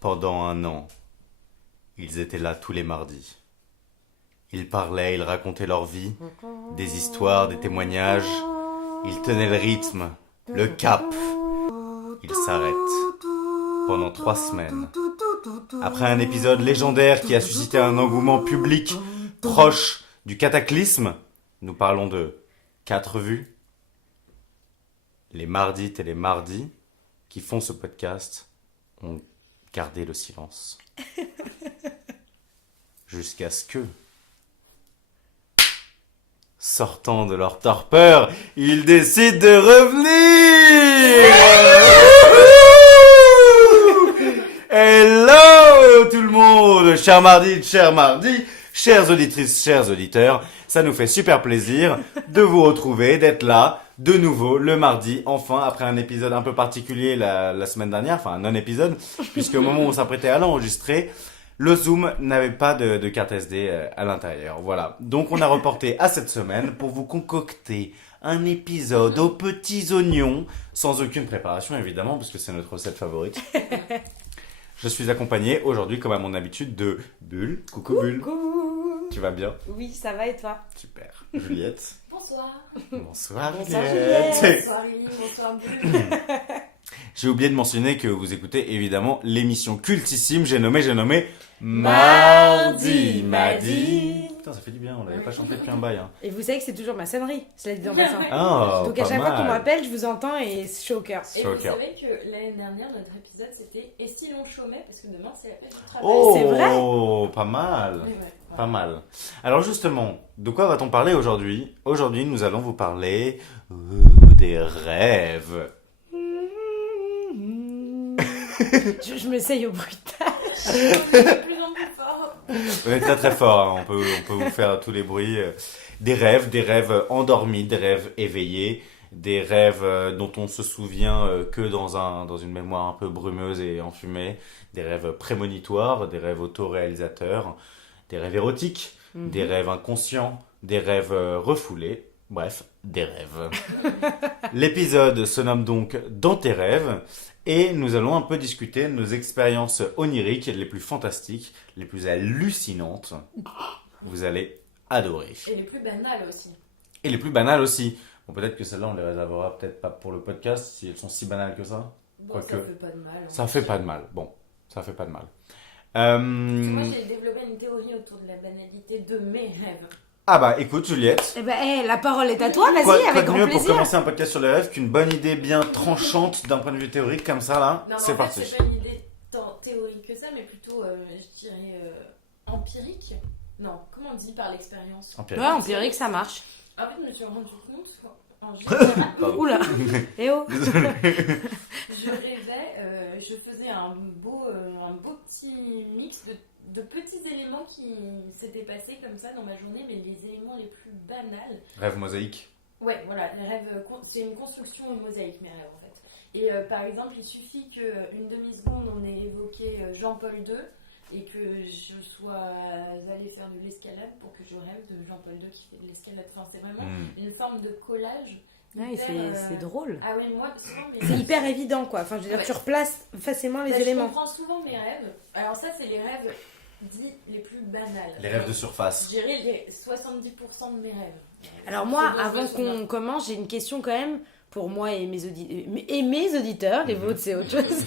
Pendant un an, ils étaient là tous les mardis. Ils parlaient, ils racontaient leur vie, des histoires, des témoignages. Ils tenaient le rythme, le cap. Ils s'arrêtent pendant 3 semaines. Après un épisode légendaire qui a suscité un engouement public proche du cataclysme, nous parlons de 4 vues. Les mardites et les mardis qui font ce podcast ont gardé le silence. Jusqu'à ce que, sortant de leur torpeur, ils décident de revenir. Hello tout le monde, chers mardis, chères auditrices, chers auditeurs. Ça nous fait super plaisir de vous retrouver, d'être là de nouveau le mardi, enfin, après un épisode un peu particulier la semaine dernière, enfin un non-épisode, puisque au moment où on s'apprêtait à l'enregistrer, le Zoom n'avait pas de carte SD à l'intérieur. Voilà, donc on a reporté à cette semaine pour vous concocter un épisode aux petits oignons, sans aucune préparation évidemment, parce que c'est notre recette favorite. Je suis accompagné aujourd'hui, comme à mon habitude, de Bulle. Coucou Bulle. Coucou. Tu vas bien? Oui, ça va et toi? Super. Juliette. Bonsoir. Bonsoir Bonsoir Juliette. Juliette. Bonsoir Lily, bonsoir Bulle. J'ai oublié de mentionner que vous écoutez évidemment l'émission cultissime, j'ai nommé Mardi. Putain, ça fait du bien, on l'avait pas chanté depuis un bail. Hein. Et vous savez que c'est toujours ma sonnerie, cela dit en passant. Oh, Donc à pas chaque fois qu'on mal. m'appelle, je vous entends et c'est chaud au cœur. Et Sur le vous cœur. savez que l'année dernière, notre épisode c'était Et si l'on chômait? Parce que demain c'est la fête du travail. Oh, C'est vrai pas mal. Mais ouais, Pas mal. Alors justement, de quoi va-t-on parler aujourd'hui? Aujourd'hui, nous allons vous parler des rêves. je m'essaye au bruitage. De plus en plus fort. On est très très fort, hein. On peut vous faire tous les bruits. Des rêves endormis, des rêves éveillés, des rêves dont on se souvient que dans une mémoire un peu brumeuse et enfumée, des rêves prémonitoires, des rêves autoréalisateurs, des rêves érotiques, des rêves inconscients, des rêves refoulés, bref, des rêves. L'épisode se nomme donc Dans tes rêves. Et nous allons un peu discuter de nos expériences oniriques les plus fantastiques, les plus hallucinantes. Vous allez adorer. Et les plus banales aussi. Et les plus banales aussi. Bon, peut-être que celles-là, on les réservera peut-être pas pour le podcast, si elles sont si banales que ça. Bon, Quoique. ça fait pas de mal. Ça fait pas de mal. Bon, ça fait pas de mal. Moi j'ai développé une théorie autour de la banalité de mes rêves. Ah bah, écoute, Juliette. Eh ben, la parole est à toi, Quoi vas-y, avec de grand mieux pour plaisir. commencer un podcast sur les rêves qu'une bonne idée bien tranchante d'un point de vue théorique comme ça, là. Non, mais C'est en parti. fait, c'est pas une idée tant théorique que ça, mais plutôt, je dirais, empirique. Non, comment on dit par l'expérience? Empirique. Ouais, empirique, ça marche. En fait, je me suis rendu compte qu'en général, Pardon. Oula. Eh oh. Désolé. je rêvais, je faisais un beau petit mix de petits éléments qui s'étaient passés comme ça dans ma journée, mais les éléments les plus banals. Rêve mosaïque. Ouais, voilà, les rêves, c'est une construction, une mosaïque, mes rêves en fait. Et par exemple, il suffit qu'une demi-seconde on ait évoqué Jean-Paul II et que je sois allée faire de l'escalade pour que je rêve de Jean-Paul II qui fait de l'escalade. Enfin, c'est vraiment une forme de collage. Ouais, hyper, c'est drôle. Ah ouais, moi, souvent mes C'est hyper évident, quoi. Enfin, je veux dire, Ouais. tu replaces facilement les Bah, éléments. Je comprends souvent mes rêves. Alors ça, c'est les rêves dits les plus banals. Les rêves de surface. Je dirais les 70% de mes rêves. Alors moi, C'est bon, avant je me souviens. qu'on commence, j'ai une question quand même pour moi et mes auditeurs. Les vôtres, c'est autre chose.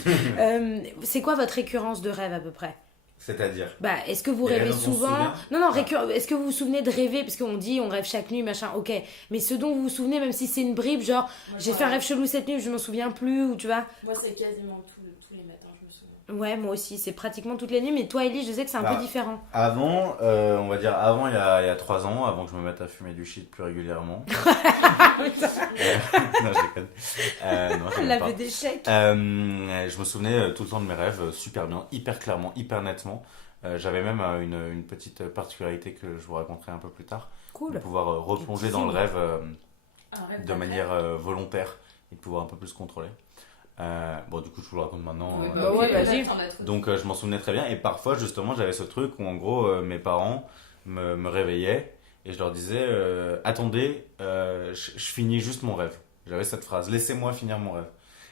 C'est quoi votre récurrence de rêve à peu près? C'est-à-dire. Bah, est-ce que vous Les rêvez rêves dont on se souvent? souvient Non, est-ce que vous vous souvenez de rêver? Parce qu'on dit on rêve chaque nuit, machin, ok. Mais ce dont vous vous souvenez, même si c'est une bribe, genre Moi, j'ai fait un rêve chelou cette nuit, je m'en souviens plus, ou tu vois? Moi, c'est quasiment tous les matins, je me souviens. Ouais, moi aussi, c'est pratiquement toutes les nuits. Mais toi, Ellie, je sais que c'est un Bah, peu différent. Avant, on va dire avant il y a 3 ans, avant que je me mette à fumer du shit plus régulièrement. Non, je déconne. Non, je Elle déconne pas. avait des chèques. Je me souvenais tout le temps de mes rêves, super bien, hyper clairement, hyper nettement. J'avais même une petite particularité que je vous raconterai un peu plus tard. De Cool. pouvoir replonger dans le rêve Un rêve de d'après. manière volontaire et de pouvoir un peu plus contrôler. Bon, du coup, je vous le raconte maintenant. Oui, bah ouais, ok, vas-y. t'en as trop. Donc je m'en souvenais très bien et parfois justement j'avais ce truc où en gros mes parents me réveillaient et je leur disais attendez je finis juste mon rêve. J'avais cette phrase laissez-moi finir mon rêve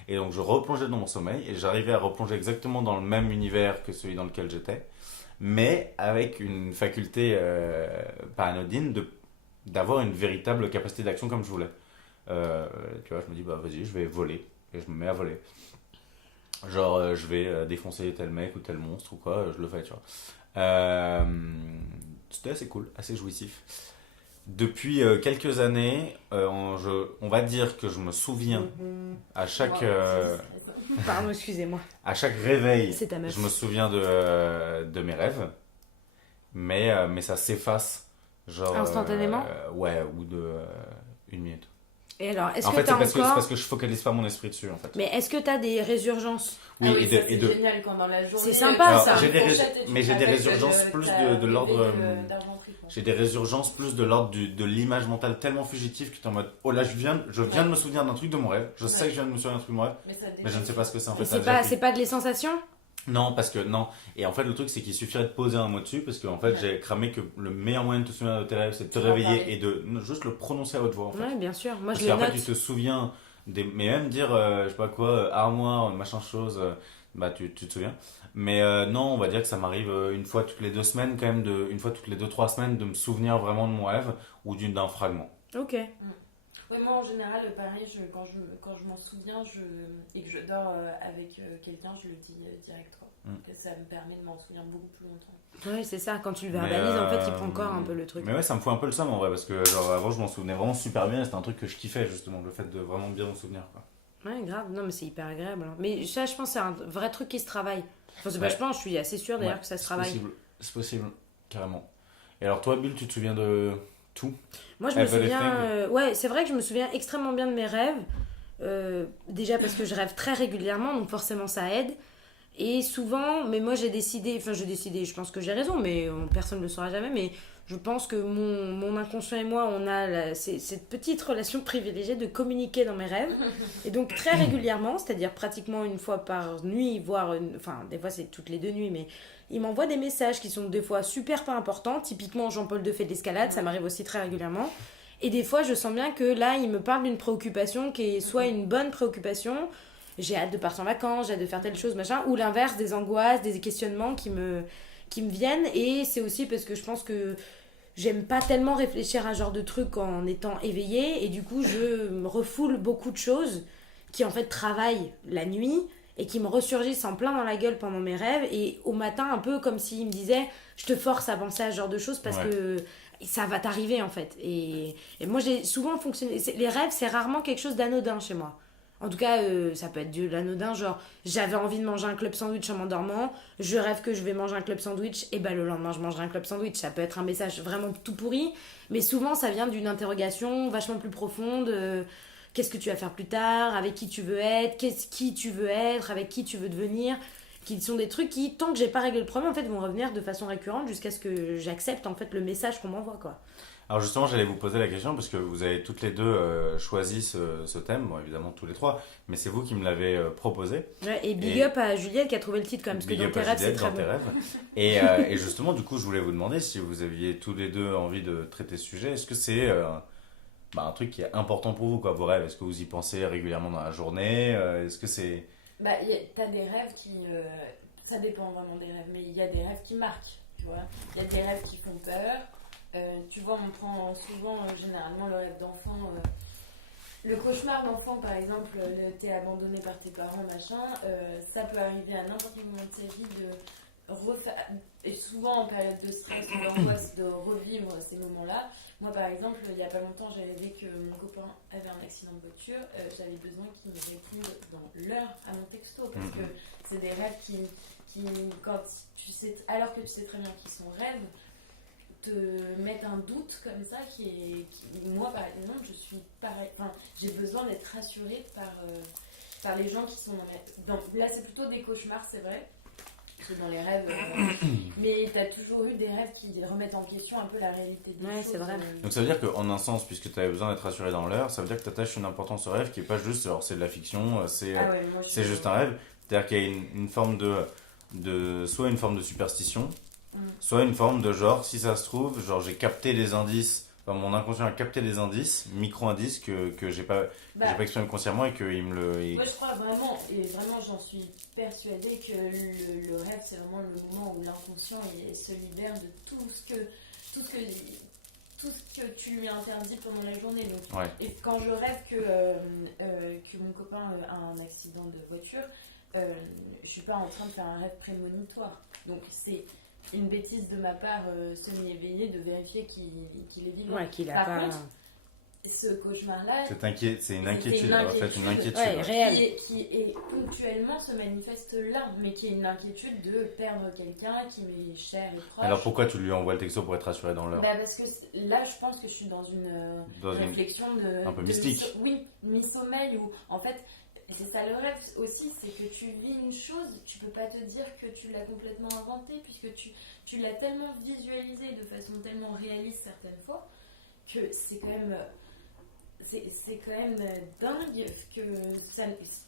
Et donc je replongeais dans mon sommeil et j'arrivais à replonger exactement dans le même univers que celui dans lequel j'étais, mais avec une faculté pas anodine d'avoir une véritable capacité d'action comme je voulais. Tu vois, je me dis, bah vas-y, je vais voler. Et je me mets à voler. Genre, je vais défoncer tel mec ou tel monstre ou quoi, je le fais, tu vois. C'était assez cool, assez jouissif. Depuis quelques années, on va dire que je me souviens à chaque, Pardon, excusez-moi. à chaque réveil, C'est ta meuf. je me souviens de mes rêves, mais ça s'efface. Genre, Instantanément ouais, au bout de une minute. Et alors, est-ce En que fait, t'as c'est encore... parce que je focalise pas mon esprit dessus, en fait. Mais est-ce que t'as des résurgences? Oui, Ah oui, ça, et c'est de... génial quand dans la journée. C'est sympa, Alors, ça. mais j'ai des résurgences plus de l'ordre. J'ai des résurgences plus de l'ordre de l'image mentale tellement fugitive que t'es en mode, oh là, je viens de me souvenir d'un truc de mon rêve. Je sais que je viens de me souvenir d'un truc de mon rêve, mais je ne sais pas ce que c'est en fait. Et c'est pas de les sensations? Non, parce que non. Et en fait, le truc, c'est qu'il suffirait de poser un mot dessus, parce qu'en fait, j'ai cramé que le meilleur moyen de te souvenir de tes rêves, c'est de te réveiller et de juste le prononcer à haute voix. En fait. Ouais, bien sûr. Moi, Parce je les qu'en fait, note. tu te souviens, mais même dire, je sais pas quoi, armoire, machin chose, bah tu te souviens. Mais non, on va dire que ça m'arrive une fois toutes les 2 semaines, quand même, une fois toutes les 2-3 semaines, de me souvenir vraiment de mon rêve ou d'un fragment. Ok. Oui, moi en général, pareil, quand je m'en souviens et que je dors avec quelqu'un, je le dis direct. Quoi. Que ça me permet de m'en souvenir beaucoup plus longtemps. Oui, c'est ça. Quand tu le verbalises, en fait, il prend corps un peu le truc. Mais ouais, ça me fout un peu le seum en vrai, parce que genre, avant, je m'en souvenais vraiment super bien et c'était un truc que je kiffais justement, le fait de vraiment bien m'en souvenir. Quoi. Ouais, grave. Non, mais c'est hyper agréable. Hein. Mais ça, je pense, c'est un vrai truc qui se travaille. Enfin, c'est pas, Ouais. je pense, je suis assez sûre d'ailleurs que ça se travaille. C'est possible, carrément. Et alors, toi, Bill, tu te souviens de tout? Moi, je me Everything. souviens. Ouais, c'est vrai que je me souviens extrêmement bien de mes rêves. Déjà parce que je rêve très régulièrement, donc forcément ça aide. Et souvent, mais moi j'ai décidé, je pense que j'ai raison, mais personne ne le saura jamais, mais je pense que mon inconscient et moi, on a cette petite relation privilégiée de communiquer dans mes rêves. Et donc très régulièrement, c'est-à-dire pratiquement une fois par nuit, voire, enfin des fois c'est toutes les 2 nuits, mais il m'envoie des messages qui sont des fois super pas importants. Typiquement Jean-Paul II fait de l'escalade, ça m'arrive aussi très régulièrement. Et des fois je sens bien que là, il me parle d'une préoccupation qui est soit une bonne préoccupation, j'ai hâte de partir en vacances, j'ai hâte de faire telle chose, machin, ou l'inverse, des angoisses, des questionnements qui me viennent. Et c'est aussi parce que je pense que j'aime pas tellement réfléchir à ce genre de truc en étant éveillée, et du coup je me refoule beaucoup de choses qui en fait travaillent la nuit et qui me ressurgissent en plein dans la gueule pendant mes rêves, et au matin un peu comme s'il me disait je te force à penser à ce genre de choses parce que ça va t'arriver en fait. Et moi j'ai souvent fonctionné, les rêves c'est rarement quelque chose d'anodin chez moi. En tout cas, ça peut être de l'anodin, genre j'avais envie de manger un club sandwich en m'endormant, je rêve que je vais manger un club sandwich, et bah le lendemain je mangerai un club sandwich. Ça peut être un message vraiment tout pourri, mais souvent ça vient d'une interrogation vachement plus profonde. Qu'est-ce que tu vas faire plus tard, avec qui tu veux être, qui tu veux être, avec qui tu veux devenir, qui sont des trucs qui, tant que j'ai pas réglé le problème, en fait, vont revenir de façon récurrente jusqu'à ce que j'accepte en fait le message qu'on m'envoie, quoi. Alors justement, j'allais vous poser la question parce que vous avez toutes les deux choisi ce thème, bon évidemment tous les trois, mais c'est vous qui me l'avez proposé. Ouais, et big up à Juliette qui a trouvé le titre quand même, parce que dans tes rêves c'est très bon. Et justement, du coup, je voulais vous demander si vous aviez tous les deux envie de traiter ce sujet. Est-ce que c'est un truc qui est important pour vous, quoi, vos rêves? Est-ce que vous y pensez régulièrement dans la journée? Est-ce que c'est... Bah, t'as des rêves qui... ça dépend vraiment des rêves, mais il y a des rêves qui marquent, tu vois. Il y a des rêves qui font peur. Tu vois, on prend souvent, généralement, le rêve d'enfant. Le cauchemar d'enfant, par exemple, t'es abandonné par tes parents, machin, ça peut arriver à n'importe quel moment de sa vie de refaire, et souvent en période de stress ou d'angoisse, de revivre ces moments-là. Moi, par exemple, il n'y a pas longtemps, j'ai rêvé que mon copain avait un accident de voiture. J'avais besoin qu'il me réponde dans l'heure à mon texto, parce que c'est des rêves qui quand tu sais, alors que tu sais très bien qu'ils sont rêves, te mettre un doute comme ça moi par exemple je suis pareil, enfin j'ai besoin d'être rassurée par les gens qui sont là c'est plutôt des cauchemars, c'est vrai, c'est dans les rêves mais t'as toujours eu des rêves qui remettent en question un peu la réalité des choses. C'est vrai. Donc ça veut dire qu'en un sens, puisque tu avais besoin d'être rassuré dans l'heure, ça veut dire que tu attaches une importance au rêve qui est pas juste genre c'est de la fiction, c'est juste un rêve, c'est-à-dire qu'il y a une forme de soit une forme de superstition, soit une forme de genre, si ça se trouve, genre j'ai capté les indices Enfin, mon inconscient a capté des indices, micro-indices que j'ai pas exprimé consciemment et qu'il me le... Moi je crois vraiment, et vraiment j'en suis persuadée que le rêve c'est vraiment le moment où l'inconscient se libère de tout ce que tu lui interdis pendant la journée. Donc, Ouais. et quand je rêve que mon copain a un accident de voiture, je suis pas en train de faire un rêve prémonitoire. Donc c'est une bêtise de ma part semi-éveillée de vérifier qu'il est vivant. Ouais, qu'il a Par pas. contre, ce cauchemar-là, C'est une inquiétude, en fait, une inquiétude. Ouais, ouais. réel. qui est ponctuellement se manifeste là, mais qui est une inquiétude de perdre quelqu'un qui m'est cher et proche. Alors pourquoi tu lui envoies le texto pour être rassuré dans l'heure? Parce que là, je pense que je suis dans une réflexion un peu mystique. Oui, mi-sommeil, où en fait, c'est ça le rêve aussi, c'est que tu vis une chose, tu peux pas te dire que tu l'as complètement inventée, puisque tu l'as tellement visualisé de façon tellement réaliste certaines fois, que c'est quand même dingue que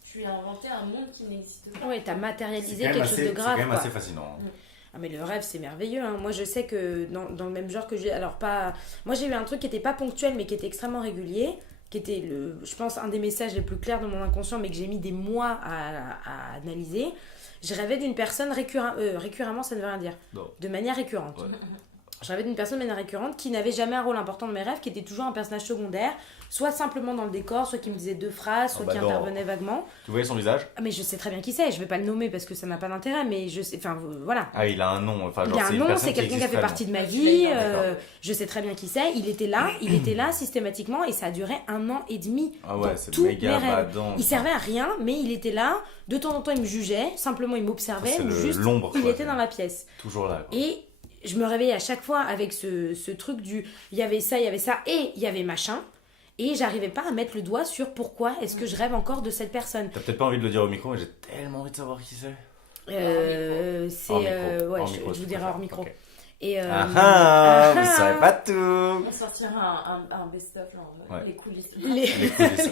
tu as inventé un monde qui n'existe pas. Ouais, t'as matérialisé C'est quand même quelque chose de grave. C'est quand même quoi. assez fascinant. Hein. Ah mais le rêve c'est merveilleux, hein. Moi je sais que dans le même genre que j'ai... Alors pas... Moi j'ai eu un truc qui était pas ponctuel mais qui était extrêmement régulier, qui était je pense un des messages les plus clairs de mon inconscient mais que j'ai mis des mois à analyser. Je rêvais d'une personne récurremment, ça ne veut rien dire, Non. de manière récurrente. Ouais. Je rêvais d'une personne de manière récurrente qui n'avait jamais un rôle important dans mes rêves, qui était toujours un personnage secondaire, soit simplement dans le décor, soit qui me disait 2 phrases, soit qui intervenait vaguement. Tu voyais son visage? Ah, mais je sais très bien qui c'est, je vais pas le nommer parce que ça n'a pas d'intérêt, mais je sais, enfin voilà. Ah, il a un nom. Enfin, genre, Il a un c'est une nom, personne c'est quelqu'un qui a fait existe partie de ma vraiment. vie, D'accord. je sais très bien qui c'est, il était là systématiquement et ça a duré 1 an et demi. Ah ouais, dans c'est tous méga mes rêves. badant. Il servait à rien, mais il était là, de temps en temps il me jugeait, simplement il m'observait, C'est ou juste l'ombre, il quoi, était dans la pièce. Toujours là. Quoi. Et je me réveillais à chaque fois avec ce truc du il y avait ça et il y avait machin. Et j'arrivais pas à mettre le doigt sur pourquoi est-ce que je rêve encore de cette personne. T'as peut-être pas envie de le dire au micro, mais j'ai tellement envie de savoir qui c'est. C'est Hors micro. ouais, Hors je micro, vous tu dirai préfères. hors micro. Ok. Et Vous savez pas tout. On sortira un best-of, genre, Ouais. les coulisses. les, Les coulisses,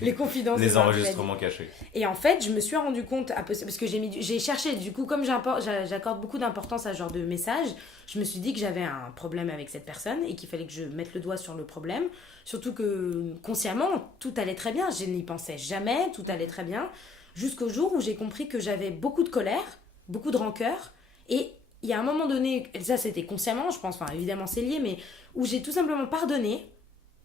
les confidences. les de Marc enregistrements cachés. Et en fait, je me suis rendu compte, parce que j'ai cherché, du coup, comme j'accorde beaucoup d'importance à ce genre de message, je me suis dit que j'avais un problème avec cette personne et qu'il fallait que je mette le doigt sur le problème. Surtout que consciemment, tout allait très bien. Je n'y pensais jamais, tout allait très bien. Jusqu'au jour où j'ai compris que j'avais beaucoup de colère, beaucoup de rancœur. Et il y a un moment donné, et ça c'était consciemment, je pense, enfin évidemment c'est lié, mais où j'ai tout simplement pardonné.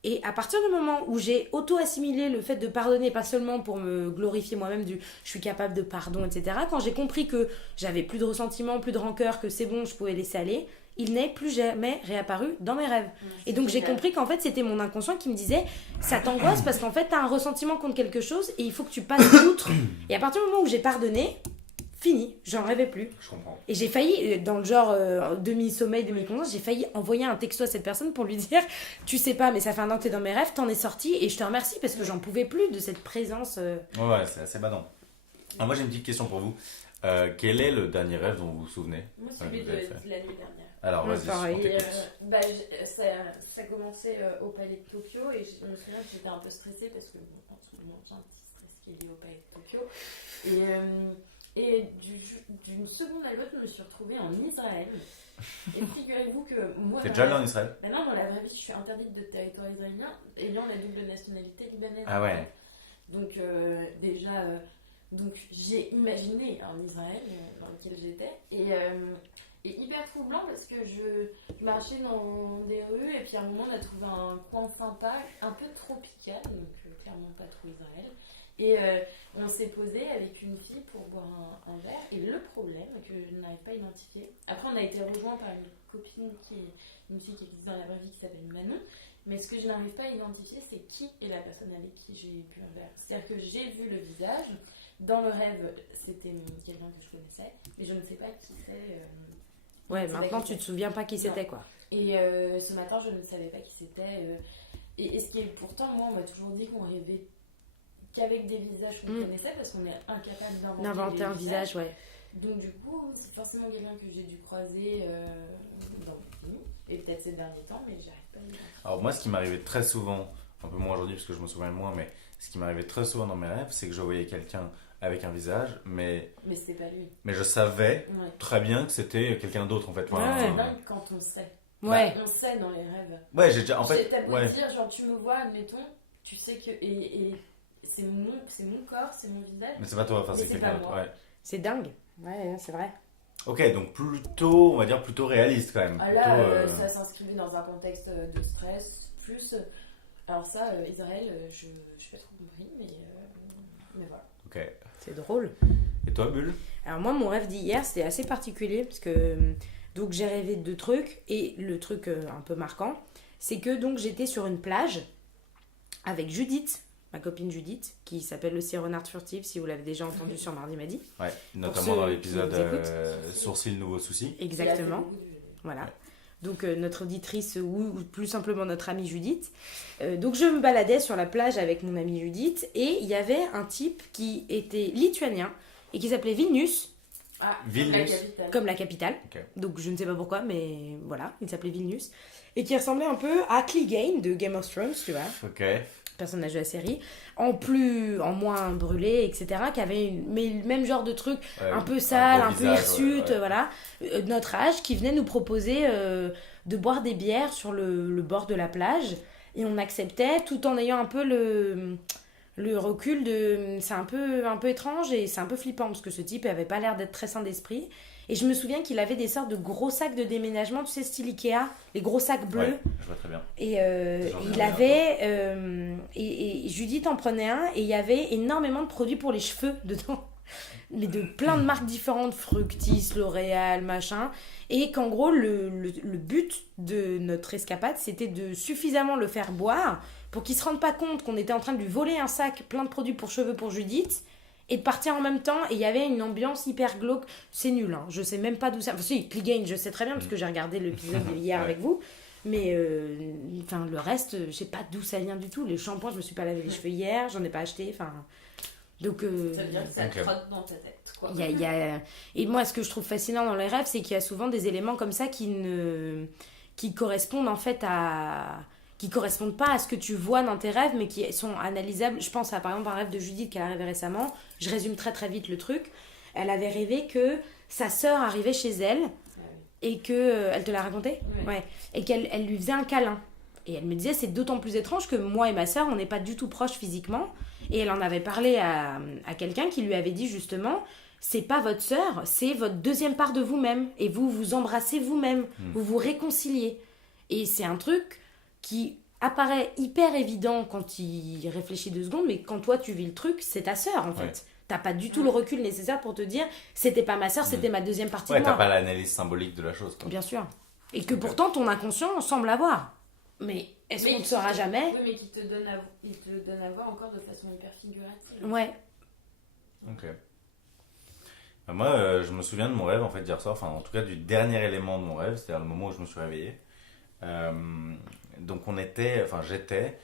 Et à partir du moment où j'ai auto-assimilé le fait de pardonner, pas seulement pour me glorifier moi-même du je suis capable de pardon, etc., quand j'ai compris que j'avais plus de ressentiment, plus de rancœur, que c'est bon, je pouvais laisser aller, il n'est plus jamais réapparu dans mes rêves. Et donc j'ai compris qu'en fait c'était mon inconscient qui me disait ça t'angoisse parce qu'en fait t'as un ressentiment contre quelque chose et il faut que tu passes outre. Et à partir du moment où j'ai pardonné, fini, j'en rêvais plus. Je comprends. Et j'ai failli, dans le genre demi-sommeil, demi-conscience, j'ai failli envoyer un texto à cette personne pour lui dire tu sais pas, mais ça fait 1 an que t'es dans mes rêves, t'en es sorti et je te remercie parce que j'en pouvais plus de cette présence. Ouais, c'est assez badant. Alors, moi j'ai une petite question pour vous. Quel est le dernier rêve dont vous vous souvenez? Moi, celui que de vous avez fait. la nuit dernière. Alors Ouais, vas-y, pareil. on Et, t'écoute. ça commençait au Palais de Tokyo et je me souviens que j'étais un peu stressée parce que bon, en ce moment j'ai un petit stress qui est lié au Palais de Tokyo. Et d'une seconde à l'autre, je me suis retrouvée en Israël. Et figurez-vous que moi. T'es déjà allé en Israël? Ben non, dans la vraie vie, je suis interdite de territoire israélien ayant la double nationalité libanaise. Ah ouais. Donc déjà, donc j'ai imaginé un Israël dans lequel j'étais et hyper troublant parce que je marchais dans des rues et puis à un moment on a trouvé un coin sympa, un peu tropical, donc clairement pas trop Israël. Et on s'est posé avec une fille pour boire un verre. Et le problème que je n'arrive pas à identifier. Après, on a été rejoint par une copine une fille qui existe dans la vraie vie qui s'appelle Manon. Mais ce que je n'arrive pas à identifier, c'est qui est la personne avec qui j'ai bu un verre. C'est-à-dire que j'ai vu le visage. Dans le rêve, c'était quelqu'un que je connaissais. Mais je ne sais pas qui c'est. Ouais, maintenant tu te souviens pas qui c'était quoi. Et ce matin, je ne savais pas qui c'était. Et ce qui est pourtant, moi, on m'a toujours dit qu'on rêvait qu'avec des visages qu'on connaissait parce qu'on est incapable d'inventer un visage, ouais. Donc du coup, c'est forcément quelqu'un que j'ai dû croiser dans le film et peut-être ces derniers temps, mais j'arrive pas à y voir. Alors moi, ce qui m'arrivait très souvent, un peu moins aujourd'hui parce que je me souviens moins, mais ce qui m'arrivait très souvent dans mes rêves, c'est que je voyais quelqu'un avec un visage, mais c'était pas lui. je savais Ouais. très bien que c'était quelqu'un d'autre en fait. Ouais. C'est dingue quand on sait. Ouais. On sait dans les rêves. Ouais, j'ai déjà. En fait, T'as beau ouais. dire, genre, tu me vois, admettons, tu sais que. Et c'est mon corps, c'est mon visage. Mais c'est pas toi, enfin, Mais c'est c'est quelqu'un pas d'autre. moi. Ouais. C'est dingue. Ouais, c'est vrai. Ok, donc plutôt, on va dire plutôt réaliste quand même. Ah Plutôt, là, ça s'inscrivait dans un contexte de stress, plus. Alors, ça, Israël, je n'ai pas trop compris, mais voilà. Ok. C'est drôle. Et toi, Bulle? Alors moi, mon rêve d'hier, c'était assez particulier parce que donc j'ai rêvé de deux trucs et le truc un peu marquant, c'est que donc j'étais sur une plage avec Judith, ma copine Judith, qui s'appelle aussi Renard Furtive, si vous l'avez déjà entendu sur Mardi Madi. Ouais, ceux notamment dans qui l'épisode nous écoutent. Sourcil Nouveau Souci. Exactement. Voilà. Donc notre auditrice ou plus simplement notre amie Judith. Donc je me baladais sur la plage avec mon amie Judith et il y avait un type qui était lituanien et qui s'appelait Vilnius, Ah, Vilnius. la capitale. comme la capitale. Ok. Donc je ne sais pas pourquoi, mais voilà, il s'appelait Vilnius. Et qui ressemblait un peu à Clegane de Game of Thrones, tu vois, Ok. personnage de la série, en moins brûlé, etc. Qui avait mais le même genre de truc, un peu sale, gros un peu visage, hirsute, ouais. voilà, de notre âge, qui venait nous proposer de boire des bières sur le bord de la plage. Et on acceptait tout en ayant un peu le recul de c'est un peu étrange et c'est un peu flippant parce que ce type avait pas l'air d'être très sain d'esprit. Et je me souviens qu'il avait des sortes de gros sacs de déménagement, tu sais, style Ikea, les gros sacs bleus. Ouais, je vois très bien. Et J'en ai il un avait. Et Judith en prenait un et il y avait énormément de produits pour les cheveux dedans. Mais de plein de marques différentes, Fructis, L'Oréal, machin. Et qu'en gros, le but de notre escapade, c'était de suffisamment le faire boire pour qu'il se rende pas compte qu'on était en train de lui voler un sac plein de produits pour cheveux pour Judith et de partir en même temps. Et il y avait une ambiance hyper glauque. C'est nul, hein. Je sais même pas d'où ça. Enfin, si, Clegane, je sais très bien parce que j'ai regardé l'épisode hier Ouais. avec vous. Mais enfin, le reste, je sais pas d'où ça vient du tout. Les shampoings, je me suis pas lavé les cheveux hier, j'en ai pas acheté. Enfin, donc. Ça veut dire que ça Ok. trotte dans ta tête, quoi. Il y a... Et moi, ce que je trouve fascinant dans les rêves, c'est qu'il y a souvent des éléments comme ça qui correspondent en fait qui correspondent pas à ce que tu vois dans tes rêves, mais qui sont analysables. Je pense à par exemple un rêve de Judith qu'elle a rêvé récemment. Je résume très très vite le truc. Elle avait rêvé que sa sœur arrivait chez elle Ah oui. et que... Elle te l'a raconté ? Ouais. Ouais. Et qu'elle lui faisait un câlin. Et elle me disait, c'est d'autant plus étrange que moi et ma sœur, on n'est pas du tout proches physiquement. Et elle en avait parlé à quelqu'un qui lui avait dit justement, c'est pas votre sœur, c'est votre deuxième part de vous-même. Et vous vous embrassez vous-même, vous vous réconciliez. Et c'est un truc qui apparaît hyper évident quand il réfléchit 2 secondes, mais quand toi tu vis le truc, c'est ta sœur en fait. Ouais. T'as pas du tout le recul nécessaire pour te dire, c'était pas ma sœur, c'était ma deuxième partie Ouais, de t'as moi. pas l'analyse symbolique de la chose, quoi. Bien sûr. Et que pourtant ton inconscient semble avoir. Mais est-ce qu'on ne saura jamais ? Oui, mais qui te donne à voir encore de façon hyper figurative. Ouais. Ok. Moi, je me souviens de mon rêve en fait d'hier soir, enfin en tout cas du dernier élément de mon rêve, c'est-à-dire le moment où je me suis réveillé. Donc j'étais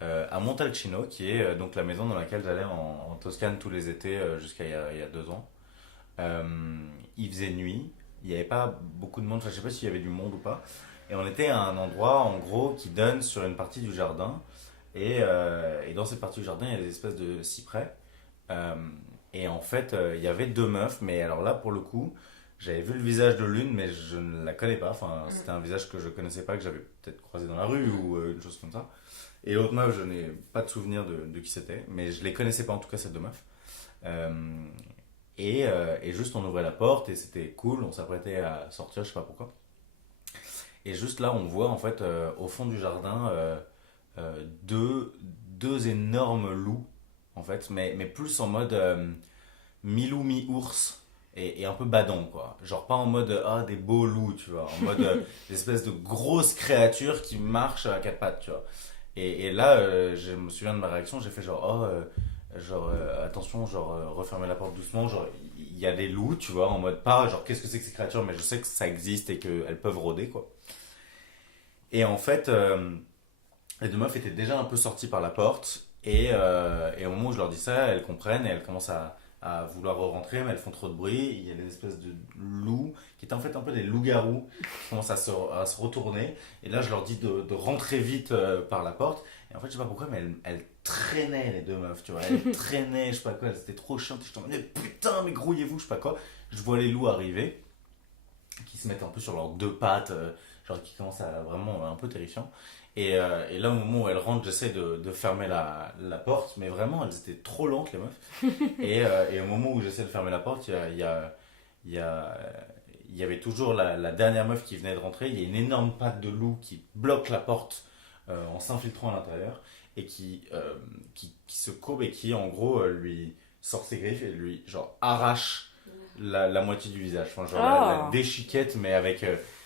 à Montalcino, qui est donc la maison dans laquelle j'allais en Toscane tous les étés jusqu'à il y a 2 ans. Il faisait nuit, il n'y avait pas beaucoup de monde, enfin, je sais pas s'il y avait du monde ou pas. Et on était à un endroit en gros qui donne sur une partie du jardin. Et dans cette partie du jardin, il y a des espèces de cyprès. Et en fait, il y avait 2 meufs, mais alors là, pour le coup, j'avais vu le visage de l'une, mais je ne la connais pas. Enfin, c'était un visage que je connaissais pas, que j'avais peut-être croisé dans la rue ou une chose comme ça. Et l'autre meuf, je n'ai pas de souvenir de qui c'était, mais je les connaissais pas en tout cas, ces 2 meufs. Et juste, on ouvrait la porte et c'était cool, on s'apprêtait à sortir, je sais pas pourquoi. Et juste là, on voit en fait au fond du jardin deux énormes loups, en fait, mais plus en mode mi-loup, mi-ours et un peu badant, quoi. Genre pas en mode des beaux loups, tu vois, en mode des espèces de grosses créatures qui marchent à 4 pattes, tu vois. Et là, je me souviens de ma réaction, j'ai fait genre attention, genre refermez la porte doucement, genre il y a des loups, tu vois, en mode pas genre qu'est-ce que c'est que ces créatures, mais je sais que ça existe et qu'elles peuvent rôder, quoi. Et en fait, les 2 meufs étaient déjà un peu sorties par la porte. Et au moment où je leur dis ça, elles comprennent et elles commencent à vouloir rentrer, mais elles font trop de bruit. Il y a des espèces de loups, qui étaient en fait un peu des loups-garous, qui commencent à se retourner. Et là, je leur dis de rentrer vite par la porte. Et en fait, je sais pas pourquoi, mais elles traînaient, les 2 meufs, tu vois. Elles traînaient, je sais pas quoi, elles étaient trop chiantes. Et je me disais, putain, mais grouillez-vous, je sais pas quoi. Je vois les loups arriver, qui se mettent un peu sur leurs 2 pattes. genre qui commence à vraiment un peu terrifiant. Et là, au moment où elles rentrent, j'essaie de fermer la porte, mais vraiment, elles étaient trop lentes, les meufs. Et au moment où j'essaie de fermer la porte, il y a, il y avait toujours la dernière meuf qui venait de rentrer. Il y a une énorme patte de loup qui bloque la porte en s'infiltrant à l'intérieur et qui se courbe et qui, en gros, lui sort ses griffes et lui, genre, arrache la moitié du visage. Enfin, genre, la déchiquette, mais avec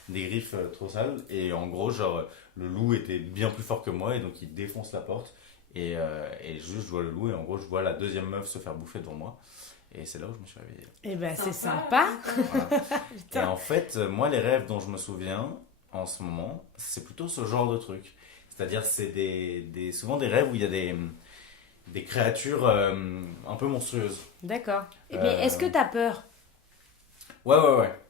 des griffes trop sales. Et en gros, genre, le loup était bien plus fort que moi et donc il défonce la porte. Et juste, je vois le loup et en gros, je vois la deuxième meuf se faire bouffer devant moi. Et c'est là où je me suis réveillé. Et ben c'est sympa. Voilà. Et en fait, moi, les rêves dont je me souviens en ce moment, c'est plutôt ce genre de truc. C'est-à-dire, c'est souvent des rêves où il y a des créatures un peu monstrueuses. D'accord. Mais est-ce que t'as peur? Ouais.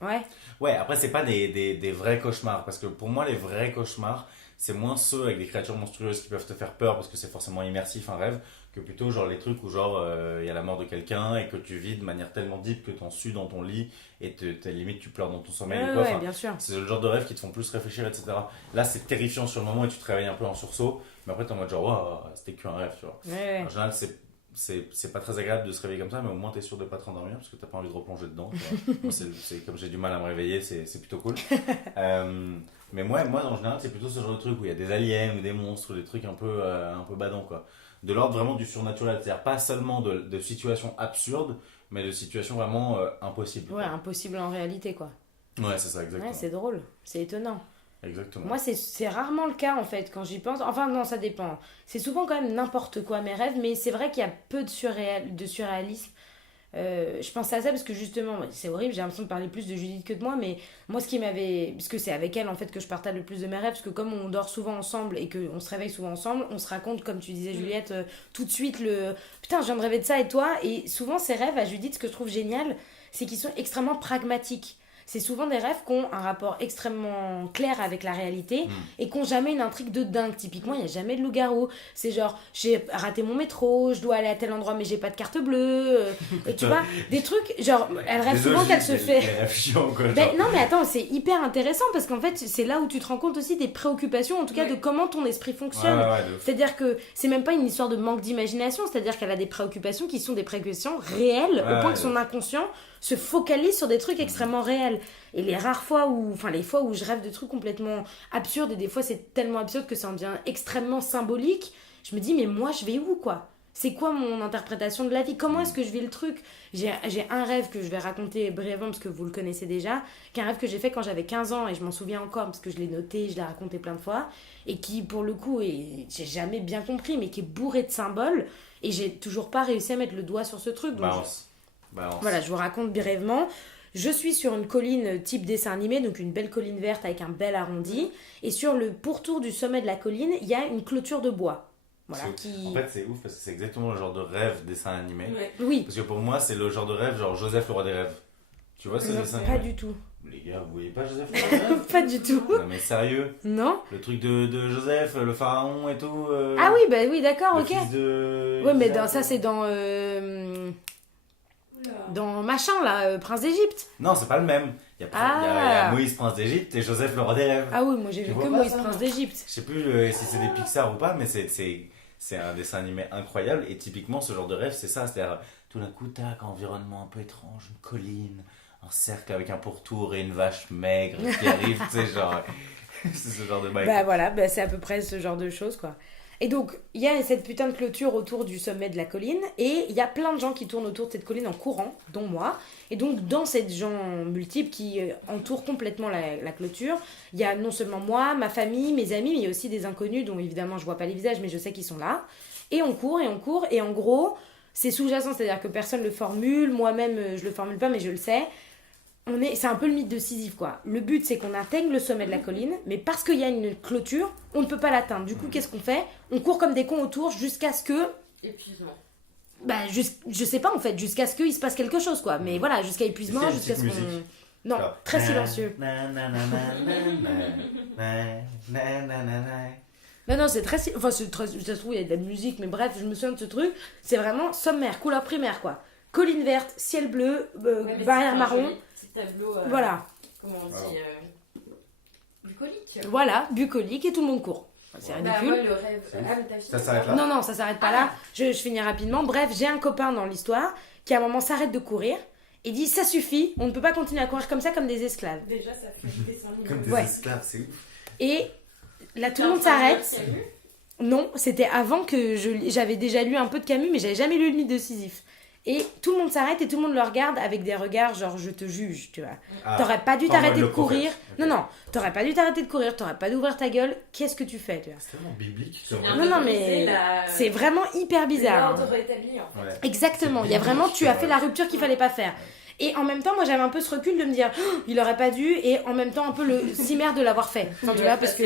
Ouais. Ouais, après, c'est pas des vrais cauchemars. Parce que pour moi, les vrais cauchemars, c'est moins ceux avec des créatures monstrueuses qui peuvent te faire peur parce que c'est forcément immersif un rêve, que plutôt genre les trucs où genre il y a la mort de quelqu'un et que tu vis de manière tellement deep que t'en sues dans ton lit et limite tu pleures dans ton sommeil ou quoi. Ouais, Enfin, bien sûr. c'est le genre de rêve qui te font plus réfléchir, etc. Là, c'est terrifiant sur le moment et tu te réveilles un peu en sursaut, mais après t'es en mode genre, waouh, c'était qu'un rêve, tu vois. Ouais. En général, c'est pas très agréable de se réveiller comme ça, mais au moins t'es sûr de pas te rendormir parce que t'as pas envie de replonger dedans. Tu vois. Moi, c'est comme j'ai du mal à me réveiller, c'est plutôt cool. Mais moi, en général, c'est plutôt ce genre de truc où il y a des aliens ou des monstres ou des trucs un peu badants, quoi. De l'ordre vraiment du surnaturel, c'est-à-dire pas seulement de situations absurdes, mais de situations vraiment impossibles. Ouais, Quoi. impossible en réalité, quoi. Ouais, c'est ça, exactement. Ouais, c'est drôle. C'est étonnant. Exactement. Moi, c'est rarement le cas, en fait, quand j'y pense. Enfin, non, ça dépend. C'est souvent quand même n'importe quoi, mes rêves, mais c'est vrai qu'il y a peu de surréalisme. Je pense à ça parce que justement, c'est horrible, j'ai l'impression de parler plus de Judith que de moi, mais moi ce qui m'avait... Parce que c'est avec elle en fait que je partage le plus de mes rêves, parce que comme on dort souvent ensemble et qu'on se réveille souvent ensemble, on se raconte, comme tu disais Juliette, tout de suite le... Putain, je viens de rêver de ça et toi. Et souvent ces rêves à Judith, ce que je trouve génial, c'est qu'ils sont extrêmement pragmatiques. C'est souvent des rêves qui ont un rapport extrêmement clair avec la réalité et qui n'ont jamais une intrigue de dingue. Typiquement, il n'y a jamais de loup-garou. C'est genre, j'ai raté mon métro, je dois aller à tel endroit mais j'ai pas de carte bleue. Tu vois, des trucs, genre, elle rêve souvent qu'elle se fait... Chiant, quoi, Ben, non mais attends, c'est hyper intéressant parce qu'en fait, c'est là où tu te rends compte aussi des préoccupations, en tout cas de comment ton esprit fonctionne. C'est-à-dire que c'est même pas une histoire de manque d'imagination, c'est-à-dire qu'elle a des préoccupations qui sont des préoccupations réelles, au point que son inconscient se focalise sur des trucs extrêmement réels. Et les rares fois où, enfin les fois où je rêve de trucs complètement absurdes, et des fois c'est tellement absurde que ça en devient extrêmement symbolique, je me dis mais moi je vais où quoi? C'est quoi mon interprétation de la vie? Comment est-ce que je vis le truc? J'ai un rêve que je vais raconter brièvement parce que vous le connaissez déjà, qui est un rêve que j'ai fait quand j'avais 15 ans et je m'en souviens encore parce que je l'ai noté, je l'ai raconté plein de fois, et qui pour le coup, j'ai jamais bien compris, mais qui est bourré de symboles, et j'ai toujours pas réussi à mettre le doigt sur ce truc. Donc voilà, je vous raconte brièvement. Je suis sur une colline type dessin animé, donc une belle colline verte avec un bel arrondi, et sur le pourtour du sommet de la colline, il y a une clôture de bois. Voilà, En fait, c'est ouf parce que c'est exactement le genre de rêve dessin animé. Ouais. Oui. Parce que pour moi, c'est le genre de rêve, genre Joseph le roi des rêves. Tu vois ce dessin animé? Pas du tout. Les gars, vous voyez pas Joseph le roi des rêves? Pas du tout. Non, mais sérieux? Non. Le truc de Joseph, le pharaon et tout. Ah oui, bah oui, d'accord, le ok. fils de... Ouais, mais ça, c'est dans machin, là, Prince d'Égypte. Non, c'est pas le même. Il y a Moïse, prince d'Égypte, et Joseph le roi des rêves. Ah oui, moi j'ai vu que Moïse, Prince d'Égypte. Je sais plus si c'est des Pixar ou pas, mais c'est un dessin animé incroyable. Et typiquement, ce genre de rêve, c'est ça. C'est-à-dire, tout d'un coup, tac, environnement un peu étrange, une colline, un cercle avec un pourtour et une vache maigre qui arrive, tu sais, genre. C'est ce genre de bail. Bah voilà, bah, c'est à peu près ce genre de choses, quoi. Et donc, il y a cette putain de clôture autour du sommet de la colline, et il y a plein de gens qui tournent autour de cette colline en courant, dont moi. Et donc, dans ces gens multiples qui entourent complètement la clôture, il y a non seulement moi, ma famille, mes amis, mais il y a aussi des inconnus dont évidemment je vois pas les visages, mais je sais qu'ils sont là. Et on court, et en gros, c'est sous-jacent, c'est-à-dire que personne le formule, moi-même je le formule pas, mais je le sais. C'est un peu le mythe de Sisyphe, quoi. Le but, c'est qu'on atteigne le sommet de la colline, mais parce qu'il y a une clôture, on ne peut pas l'atteindre. Du coup, qu'est-ce qu'on fait? On court comme des cons autour jusqu'à ce que... Épuisement. Bah, je sais pas, en fait, jusqu'à ce qu'il se passe quelque chose, quoi. Mais voilà, jusqu'à épuisement, jusqu'à ce qu'on... Non, alors, très silencieux. Non, c'est très... Enfin, ça se trouve, il y a de la musique, mais bref, je me souviens de ce truc. C'est vraiment sommaire, couleur primaire, quoi. Colline verte, ciel bleu, barrière marron... Petit tableau. Voilà. Comment on dit bucolique. Voilà, bucolique et tout le monde court. C'est ridicule. Moi, le rêve. C'est ouf. Ah, mais t'as fini. Ça s'arrête là. Non, ça s'arrête pas là. Je finis rapidement. Bref, j'ai un copain dans l'histoire qui à un moment s'arrête de courir et dit ça suffit, on ne peut pas continuer à courir comme ça comme des esclaves. Déjà, ça fait des dessin Comme des Ouais. esclaves, c'est ouf. Et là, tout le monde s'arrête. Non, c'était avant que j'avais déjà lu un peu de Camus, mais j'avais jamais lu le mythe de Sisyphe. Et tout le monde s'arrête et tout le monde le regarde avec des regards genre je te juge, tu vois. Ah, T'aurais pas dû pas en t'arrêter de mode le courir. prophète. Non, non, t'aurais pas dû t'arrêter de courir, t'aurais pas dû ouvrir ta gueule. Qu'est-ce que tu fais, tu vois. C'est tellement biblique. Non, mais c'est vraiment hyper bizarre. L'ordre établi, en fait. Ouais. Exactement, C'est il y a vraiment, biblique, tu as fait ouais. la rupture qu'il fallait pas faire. Et en même temps, moi j'avais un peu ce recul de me dire, oh, il aurait pas dû, et en même temps un peu le cimer de l'avoir fait. Enfin, tu vois, parce que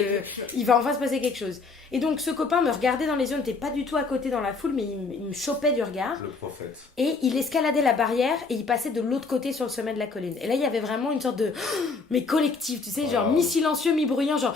il va enfin se passer quelque chose. Et donc ce copain me regardait dans les yeux, on n'était pas du tout à côté dans la foule, mais il me chopait du regard. Le prophète. Et il escaladait la barrière et il passait de l'autre côté sur le sommet de la colline. Et là, il y avait vraiment une sorte de mais collectif, tu sais, genre Wow. mi-silencieux, mi-bruyant, genre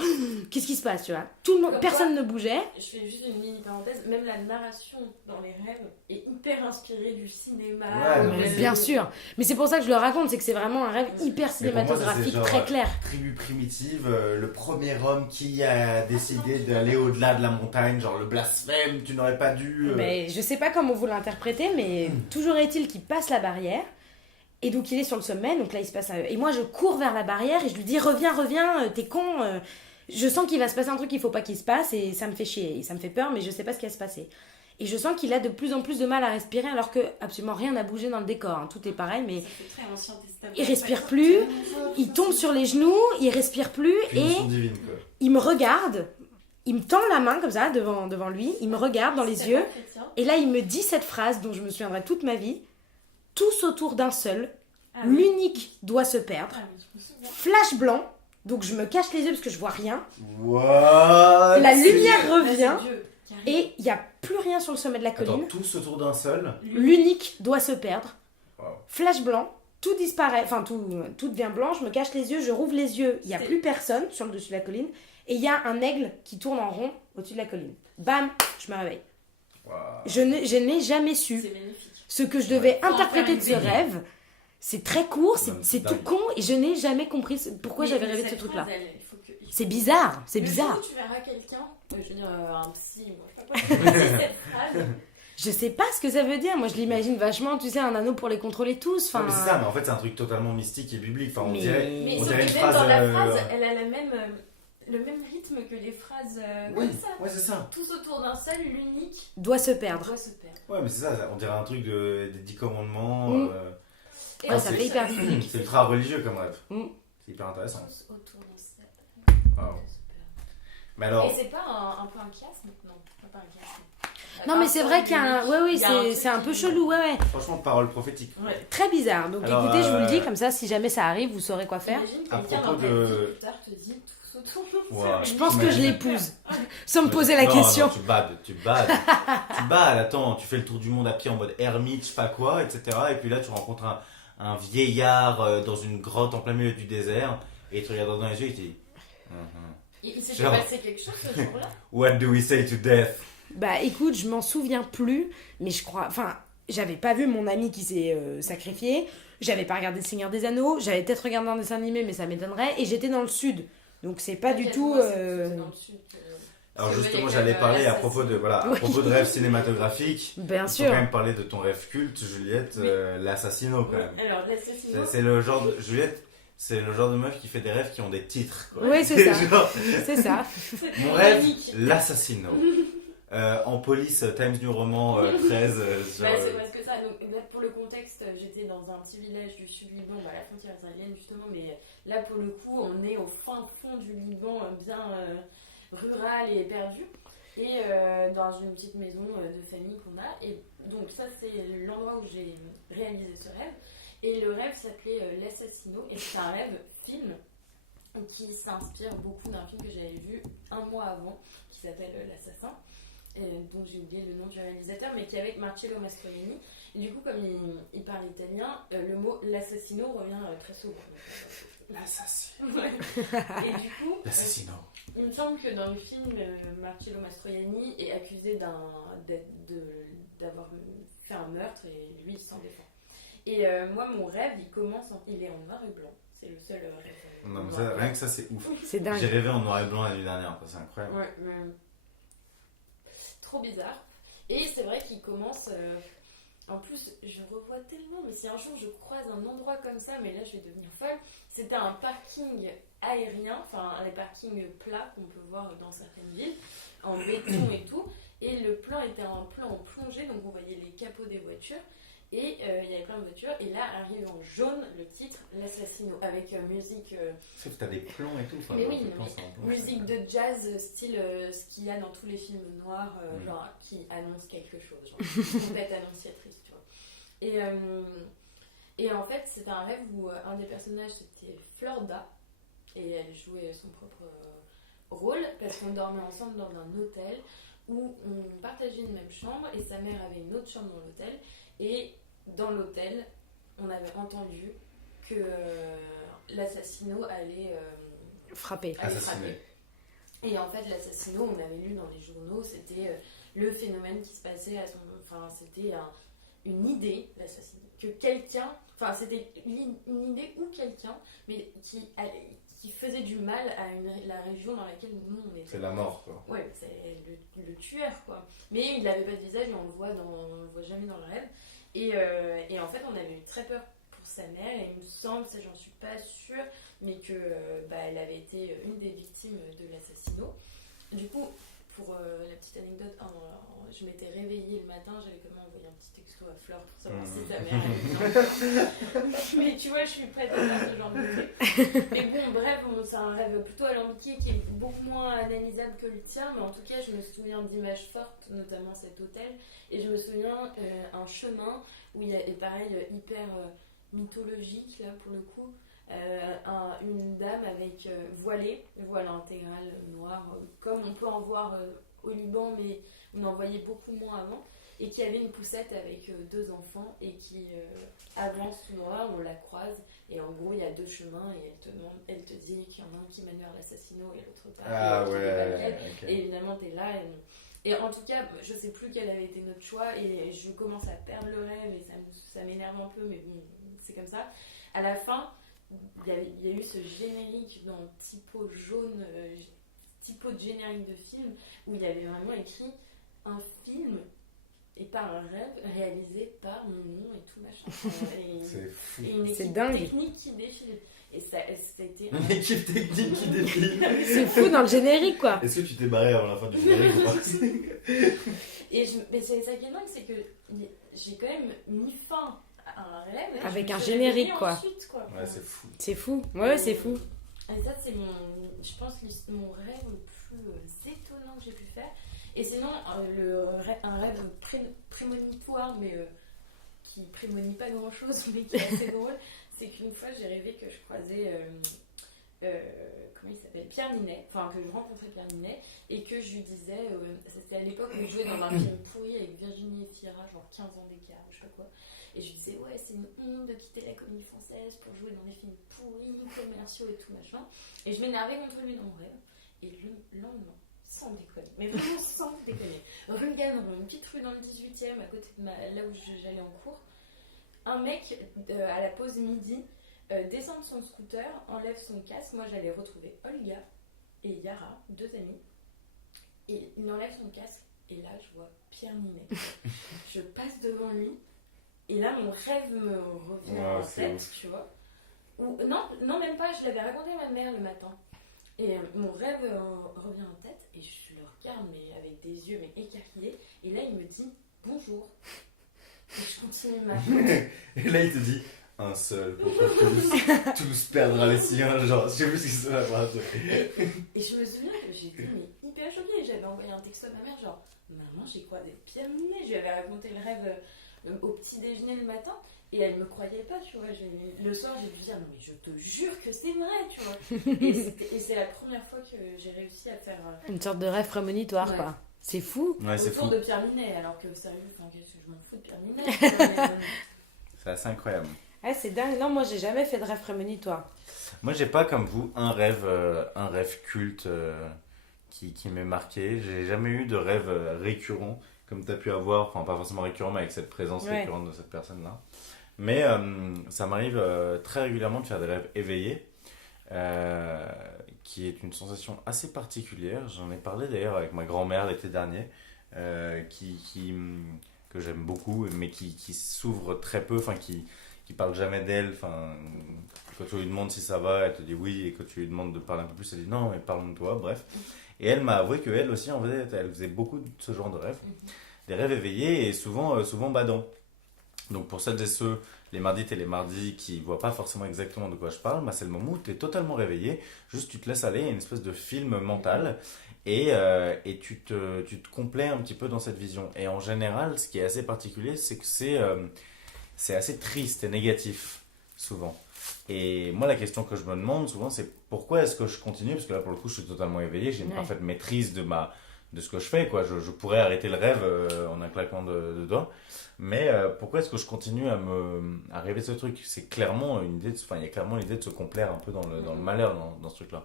qu'est-ce qui se passe, tu vois. Tout le monde, Comme personne ne bougeait. Je fais juste une mini parenthèse, même la narration dans les rêves est hyper inspirée du cinéma. Ouais, non, mais Bien sûr. Mais c'est pour ça que je le raconte, c'est que c'est vraiment un rêve hyper Mais pour moi, ça, c'est cinématographique, genre, très clair. Tribu primitive, le premier homme qui a décidé d'aller au-delà de la montagne, genre le blasphème, tu n'aurais pas dû. Mais je sais pas comment vous l'interprétez, mais toujours est-il qu'il passe la barrière. Et donc il est sur le sommet, donc là il se passe et moi je cours vers la barrière et je lui dis reviens, t'es con. Je sens qu'il va se passer un truc qu'il faut pas qu'il se passe et ça me fait chier, et ça me fait peur, mais je sais pas ce qui va se passer. Et je sens qu'il a de plus en plus de mal à respirer alors que absolument rien n'a bougé dans le décor, hein. Tout est pareil, mais Ça fait très Ancien Testament. il respire plus, il tombe sur les genoux, il respire plus et Punition divine, quoi. il me regarde, il me tend la main comme ça devant lui, il me regarde dans les yeux. Et là, il me dit cette phrase dont je me souviendrai toute ma vie. Tous autour d'un seul, l'unique doit se perdre. Flash blanc, donc je me cache les yeux parce que je vois rien. What? La lumière revient Et et il n'y a plus rien sur le sommet de la Attends, colline. tous autour d'un seul. L'unique doit se perdre. Wow. Flash blanc, tout disparaît, enfin tout devient blanc, je me cache les yeux, je rouvre les yeux, il n'y a plus personne sur le dessus de la colline. Et il y a un aigle qui tourne en rond au-dessus de la colline. Bam, je me réveille. Wow. Je n'ai jamais su c'est magnifique. ce que je devais Ouais. interpréter de ce Ouais. rêve. C'est très court, Non, c'est dingue. tout con et je n'ai jamais compris pourquoi Mais j'avais rêvé de ce cette truc-là. phrase, il faut que- il faut- C'est bizarre, c'est Le bizarre. jour où tu verras quelqu'un, je veux dire un psy, moi, je sais pas quoi, qui dit cette phrase, Je sais pas ce que ça veut dire. Moi, je l'imagine vachement, tu sais, un anneau pour les contrôler tous. Ouais, Enfin, mais c'est ça, mais en fait, c'est un truc totalement mystique et biblique. Enfin, on Mais- dirait. mais On sauf dirait que une même phrase. dans la phrase, elle a le même rythme que les phrases Oui, comme ça. ouais, c'est ça. Tous autour d'un seul, l'unique doit se perdre. doit se perdre. Ouais, mais c'est ça, on dirait un truc des 10 commandements. Mm. Et Ouais, en ça plus, fait hyper biblique. C'est ultra religieux comme rêve. Mm. C'est hyper intéressant. Tous autour d'un seul. Wow. doit se perdre. Mais alors, Et c'est pas un peu un chiasme? Non, pas un chiasme. Non, mais c'est vrai qu'il y a un. Ouais, oui, Il y a un c'est un truc peu qui- chelou, ouais. franchement, parole prophétique. Ouais. Très bizarre. Donc Alors, écoutez, je vous le dis, comme ça, si jamais ça arrive, vous saurez quoi faire. Imagine À quelqu'un propos dans ta de- vie plus tard te dit tous autour d'un Ouais. seul. Je pense que je l'épouse. Sans me poser la Non, question. non, tu bades. tu bades, attends, tu fais le tour du monde à pied en mode ermite, je sais pas quoi, etc. Et puis là, tu rencontres un vieillard dans une grotte en plein milieu du désert, et il te regarde dans les yeux et il te dit Il s'est Genre- passé quelque chose ce jour-là? What do we say to death? Bah écoute, je m'en souviens plus, mais je crois. Enfin, j'avais pas vu mon ami qui s'est sacrifié, j'avais pas regardé Le Seigneur des Anneaux, j'avais peut-être regardé un dessin animé, mais ça m'étonnerait, et j'étais dans le sud. Donc c'est pas du tout. Moi, c'est dans le sud que- Alors Parce que justement, il y a j'allais quand parler même à propos de Oui. à propos de rêves cinématographiques. Bien Il faut sûr. quand même parler de ton rêve culte, Juliette, Oui. l'Assassino quand même. Alors, l'assassinat. C'est le genre de Juliette, c'est le genre de meuf qui fait des rêves qui ont des titres. Quoi. Oui, c'est ça. Genre, C'est ça. mon rêve, l'Assassino. En police, Times New Roman 13. Bah, c'est parce que ça, donc, là, pour le contexte, j'étais dans un petit village du sud Liban, à la frontière israélienne justement, mais là pour le coup, on est au fin fond du Liban, bien rural et perdu, et dans une petite maison de famille qu'on a, et donc ça c'est l'endroit où j'ai réalisé ce rêve, et le rêve s'appelait L'Assassino, et c'est un rêve film qui s'inspire beaucoup d'un film que j'avais vu un mois avant, qui s'appelle L'Assassin. Dont j'ai oublié le nom du réalisateur, mais qui est avec Marcello Mastroianni. Et du coup, comme il parle italien, le mot l'assassino revient très souvent. L'Assassino. Ouais. Et du coup, L'Assassino. il me semble que dans le film, Marcello Mastroianni est accusé d'avoir fait un meurtre et lui, il s'en défend. Et moi, mon rêve, il est en noir et blanc. C'est le seul rêve. Non, mais ça, rien que ça, c'est ouf. C'est dingue. J'ai rêvé en noir et blanc la nuit dernière, c'est incroyable. Ouais, trop bizarre. Et c'est vrai qu'il commence. En plus, je revois tellement, mais si un jour je croise un endroit comme ça, mais là je vais devenir folle. C'était un parking aérien, enfin les parkings plats qu'on peut voir dans certaines villes, en béton et tout. Et le plan était un plan en plongée, donc on voyait les capots des voitures. Et il y avait plein de voitures. Et là arrive en jaune le titre L'Assassino, avec musique. Sauf que t'as des plans et tout. Enfin, Mais oui, les plans, c'est en plan, musique de jazz, style ce qu'il y a dans tous les films noirs, genre qui annonce quelque chose, genre une complète annonciatrice, tu vois. Et en fait, c'était un rêve où un des personnages c'était Florida, et elle jouait son propre rôle, parce qu'on dormait ensemble dans un hôtel où on partageait une même chambre, et sa mère avait une autre chambre dans l'hôtel, et dans l'hôtel, on avait entendu que l'assassino allait Frappé. Assassiné. Et en fait, l'assassinat, on avait lu dans les journaux, c'était le phénomène qui se passait à son. Enfin, c'était une idée, l'assassinat. Que quelqu'un. Enfin, c'était une idée ou quelqu'un, mais qui faisait du mal à la région dans laquelle nous on était. C'est la mort, quoi. Ouais, c'est le tueur, quoi. Mais il n'avait pas de visage et on le voit jamais dans le rêve. Et en fait, on avait eu très peur pour sa mère, et il me semble, ça j'en suis pas sûre, mais que elle avait été une des victimes de l'assassinat. Du coup, pour la petite anecdote, je m'étais réveillée le matin, j'avais quand même envoyé un petit texto à Fleur pour savoir si sa mère avait été. Mais tu vois, je suis prête à faire ce genre de truc. Mais bon, bref, c'est un rêve plutôt alambiqué qui est beaucoup moins analysable que le tien, mais en tout cas, je me souviens d'images fortes, notamment cet hôtel, et je me souviens un chemin où il y a, et pareil, hyper mythologique, là, pour le coup, une dame avec voile intégral noir, comme on peut en voir au Liban, mais on en voyait beaucoup moins avant, et qui avait une poussette avec deux enfants, et qui avance tout droit, on la croise, et en gros il y a deux chemins, et elle te dit qu'il y en a un qui mène vers l'assassinat et l'autre pas. Ah et ouais, okay. Et évidemment t'es là, et en tout cas je sais plus quel avait été notre choix, et je commence à perdre le rêve, et ça m'énerve un peu, mais bon, c'est comme ça. À la fin, il y a eu ce générique dans typo jaune, typo de générique de film, où il y avait vraiment écrit un film et pas un rêve réalisé par mon nom et tout machin. C'est fou. Et une équipe dingue. technique qui défile. Et ça a été Une équipe technique qui défile. C'est fou dans le générique, quoi. Est-ce que tu t'es barré avant la fin du générique ou pas? Mais c'est ça qui est dingue, c'est que j'ai quand même mis fin à un rêve. Avec un générique, quoi. Ensuite, quoi. Ouais, c'est fou. C'est fou. Ouais, c'est fou. Et ça, c'est je pense, mon rêve le plus étonnant que j'ai pu faire. Et sinon, un rêve prémonitoire, mais qui prémonit pas grand chose, mais qui est assez drôle, c'est qu'une fois j'ai rêvé que je croisais comment il s'appelle, Pierre Ninet, enfin que je rencontrais Pierre Ninet, et que je lui disais, c'était à l'époque où il jouait dans un film pourri avec Virginie Efira, genre 15 ans d'écart, je sais pas quoi, et je lui disais ouais, c'est une honte de quitter la comédie française pour jouer dans des films pourris, commerciaux et tout machin, et je m'énervais contre lui dans mon rêve, et le lendemain, sans déconner, mais vraiment sans déconner, rue Ganneron, une petite rue dans le 18e, à côté de là où j'allais en cours, un mec à la pause midi descend de son scooter, enlève son casque. Moi j'allais retrouver Olga et Yara, deux amis, et il enlève son casque, et là je vois Pierre Ninet. Je passe devant lui, et là mon rêve me revient en tête, tu vois. Non, même pas, je l'avais raconté à ma mère le matin. Et mon rêve revient en tête, et je le regarde mais avec des yeux mais écarquillés, et là il me dit bonjour. Et je continue ma route. Et là il te dit un seul pour tous perdre les siens, genre je sais plus ce qui se passe. Et je me souviens que j'étais mais hyper choquée. J'avais envoyé un texto à ma mère genre maman, j'ai croisé Pierre Ninet. Je lui avais raconté le rêve au petit déjeuner le matin, et elle me croyait pas, tu vois. Le soir j'ai dû dire non mais je te jure que c'est vrai, tu vois. Et c'est la première fois que j'ai réussi à faire une sorte de rêve prémonitoire, ouais. Quoi. C'est fou. Ouais, c'est autour fou. de Pierre Ninet, alors que sérieux, je m'en fous de Pierre Ninet. C'est assez incroyable. Ouais, c'est dingue. Non, moi, j'ai jamais fait de rêve prémonitoire. Moi, j'ai pas comme vous un rêve culte qui m'est marqué. J'ai jamais eu de rêve récurrent comme tu as pu avoir, enfin pas forcément récurrent, mais avec cette présence récurrente de cette personne-là. Mais ça m'arrive très régulièrement de faire des rêves éveillés. qui est une sensation assez particulière. J'en ai parlé d'ailleurs avec ma grand-mère l'été dernier, que j'aime beaucoup, mais qui s'ouvre très peu, enfin qui parle jamais d'elle. Enfin, quand tu lui demandes si ça va, elle te dit oui, et quand tu lui demandes de parler un peu plus, elle dit non, mais parle de toi, bref. Et elle m'a avoué qu'elle aussi, en fait, elle faisait beaucoup de ce genre de rêves, des rêves éveillés et souvent badants. Donc pour celles et ceux, les mardis et les mardis qui voient pas forcément exactement de quoi je parle, bah c'est le moment où tu es totalement réveillé, juste tu te laisses aller, il y a une espèce de film mental et tu te complais un petit peu dans cette vision. Et en général, ce qui est assez particulier, c'est que c'est assez triste et négatif, souvent. Et moi, la question que je me demande souvent, c'est pourquoi est-ce que je continue? Parce que là, pour le coup, je suis totalement éveillé, j'ai une parfaite maîtrise de ce que je fais, quoi. Je pourrais arrêter le rêve en un claquement de doigts. Mais pourquoi est-ce que je continue à rêver de ce truc? C'est clairement une idée, enfin, il y a clairement l'idée de se complaire un peu dans le malheur dans ce truc-là.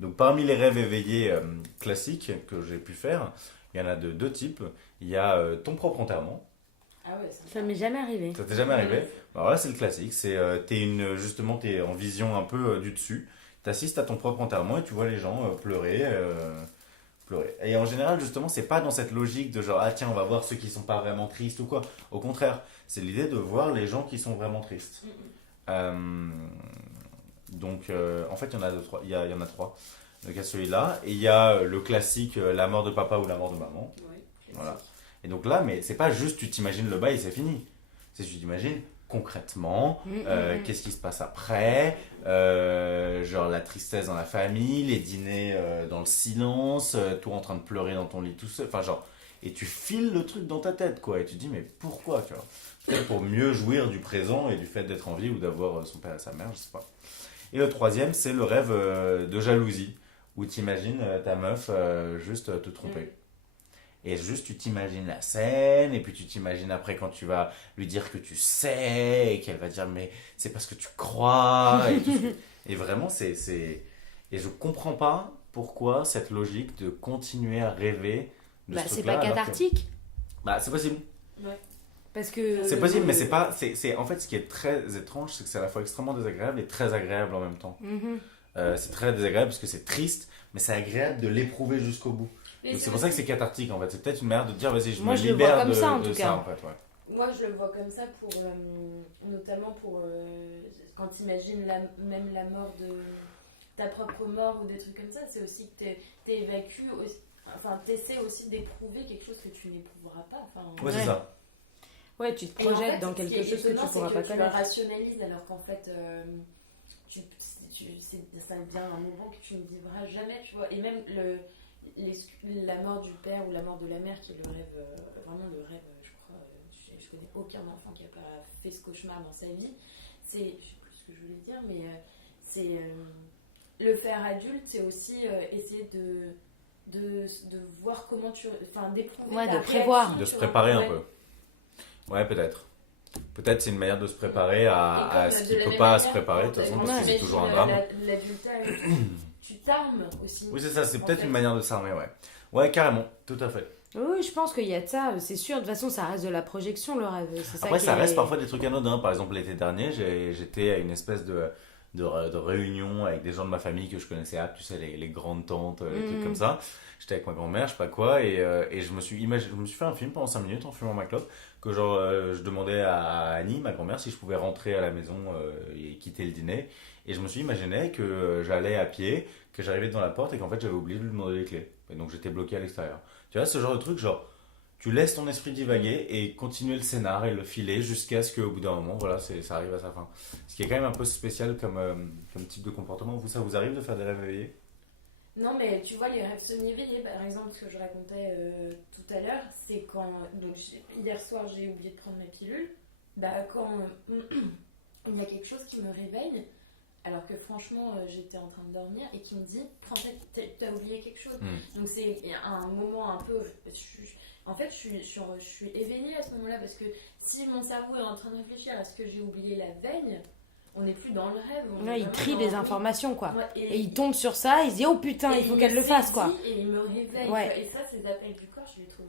Donc, parmi les rêves éveillés classiques que j'ai pu faire, il y en a de deux types. Il y a ton propre enterrement. Ah ouais, Ça m'est jamais arrivé. Ça t'est jamais arrivé? Alors là, c'est le classique. C'est justement, t'es en vision un peu du dessus. T'assistes à ton propre enterrement et tu vois les gens pleurer. Et en général, justement, c'est pas dans cette logique de genre, ah tiens, on va voir ceux qui sont pas vraiment tristes ou quoi. Au contraire, c'est l'idée de voir les gens qui sont vraiment tristes. En fait, il y en a deux, trois. Il y en a trois. Donc, il y a celui-là. Et il y a le classique, la mort de papa ou la mort de maman. Oui, Voilà. Et donc là, mais c'est pas juste tu t'imagines le bail et c'est fini. C'est tu t'imagines concrètement qu'est-ce qui se passe après, genre la tristesse dans la famille, les dîners dans le silence, toi en train de pleurer dans ton lit tout seul, enfin genre, et tu files le truc dans ta tête quoi, et tu te dis mais pourquoi, tu vois, peut-être pour mieux jouir du présent et du fait d'être en vie ou d'avoir son père et sa mère, je sais pas. Et le troisième, c'est le rêve de jalousie, où tu imagines ta meuf juste te tromper. Et juste, tu t'imagines la scène, et puis tu t'imagines après quand tu vas lui dire que tu sais, et qu'elle va dire, mais c'est parce que tu crois. Et vraiment, Et je comprends pas pourquoi cette logique de continuer à rêver de ce C'est truc-là. pas cathartique. C'est possible. Ouais. Parce que. C'est possible, mais c'est pas. En fait, ce qui est très étrange, c'est que c'est à la fois extrêmement désagréable et très agréable en même temps. C'est très désagréable parce que c'est triste, mais c'est agréable de l'éprouver jusqu'au bout. Donc c'est pour ça que c'est cathartique en fait. C'est peut-être une manière de dire vas-y, je me libère de ça en fait. Ouais. Moi je le vois comme ça pour notamment pour quand tu imagines même la mort de ta propre mort ou des trucs comme ça, c'est aussi que t'évacues, enfin t'essaies aussi d'éprouver quelque chose que tu n'éprouveras pas. Ouais, c'est ça. Ouais, tu te projettes dans quelque chose que tu pourras pas connaître. Tu le rationalises alors qu'en fait ça devient un moment que tu ne vivras jamais, tu vois. Et même la mort du père ou la mort de la mère qui est le rêve, vraiment le rêve, je crois, je connais aucun enfant qui n'a pas fait ce cauchemar dans sa vie. Je sais plus ce que je voulais dire, mais c'est le faire adulte, c'est aussi essayer de voir comment d'éprouver de prévoir, de se préparer un peu. Ouais, peut-être c'est une manière de se préparer à ce qui peut pas se préparer de toute façon, parce que c'est toujours un drame. L'adultère, tu t'armes aussi. Oui, c'est ça, c'est peut-être une manière de s'armer, ouais. Ouais, carrément, tout à fait. Oui, je pense qu'il y a de ça, c'est sûr. De toute façon, ça reste de la projection, le rêve. Après, ça reste parfois des trucs anodins. Par exemple, l'été dernier, j'étais à une espèce de réunion avec des gens de ma famille que je connaissais, tu sais, les grandes tantes, les trucs comme ça. J'étais avec ma grand-mère, je sais pas quoi, et je me suis fait un film pendant 5 minutes en fumant ma clope, que genre, je demandais à Annie, ma grand-mère, si je pouvais rentrer à la maison et quitter le dîner. Et je me suis imaginé que j'allais à pied, que j'arrivais devant la porte et qu'en fait j'avais oublié de lui demander les clés. Et donc j'étais bloqué à l'extérieur. Tu vois, ce genre de truc, genre, tu laisses ton esprit divaguer et continuer le scénar et le filer jusqu'à ce qu'au bout d'un moment, voilà, ça arrive à sa fin. Ce qui est quand même un peu spécial comme type de comportement. Ça vous arrive de faire des rêves éveillés? Non, mais tu vois, les rêves semi-éveillés, par exemple, ce que je racontais tout à l'heure, c'est quand. Donc, hier soir, j'ai oublié de prendre ma pilule. Quand il y a quelque chose qui me réveille, alors que franchement, j'étais en train de dormir, et qui me dit en fait, t'as oublié quelque chose. Donc, c'est un moment un peu. En fait, je suis éveillée à ce moment-là, parce que si mon cerveau est en train de réfléchir à ce que j'ai oublié la veille, on n'est plus dans le rêve. Il trie des informations, quoi. Ouais, et il tombe sur ça, il se dit oh putain, il faut qu'elle le fasse, quoi. Et il me réveille. Ouais. Et ça, ces appels du corps, je les trouve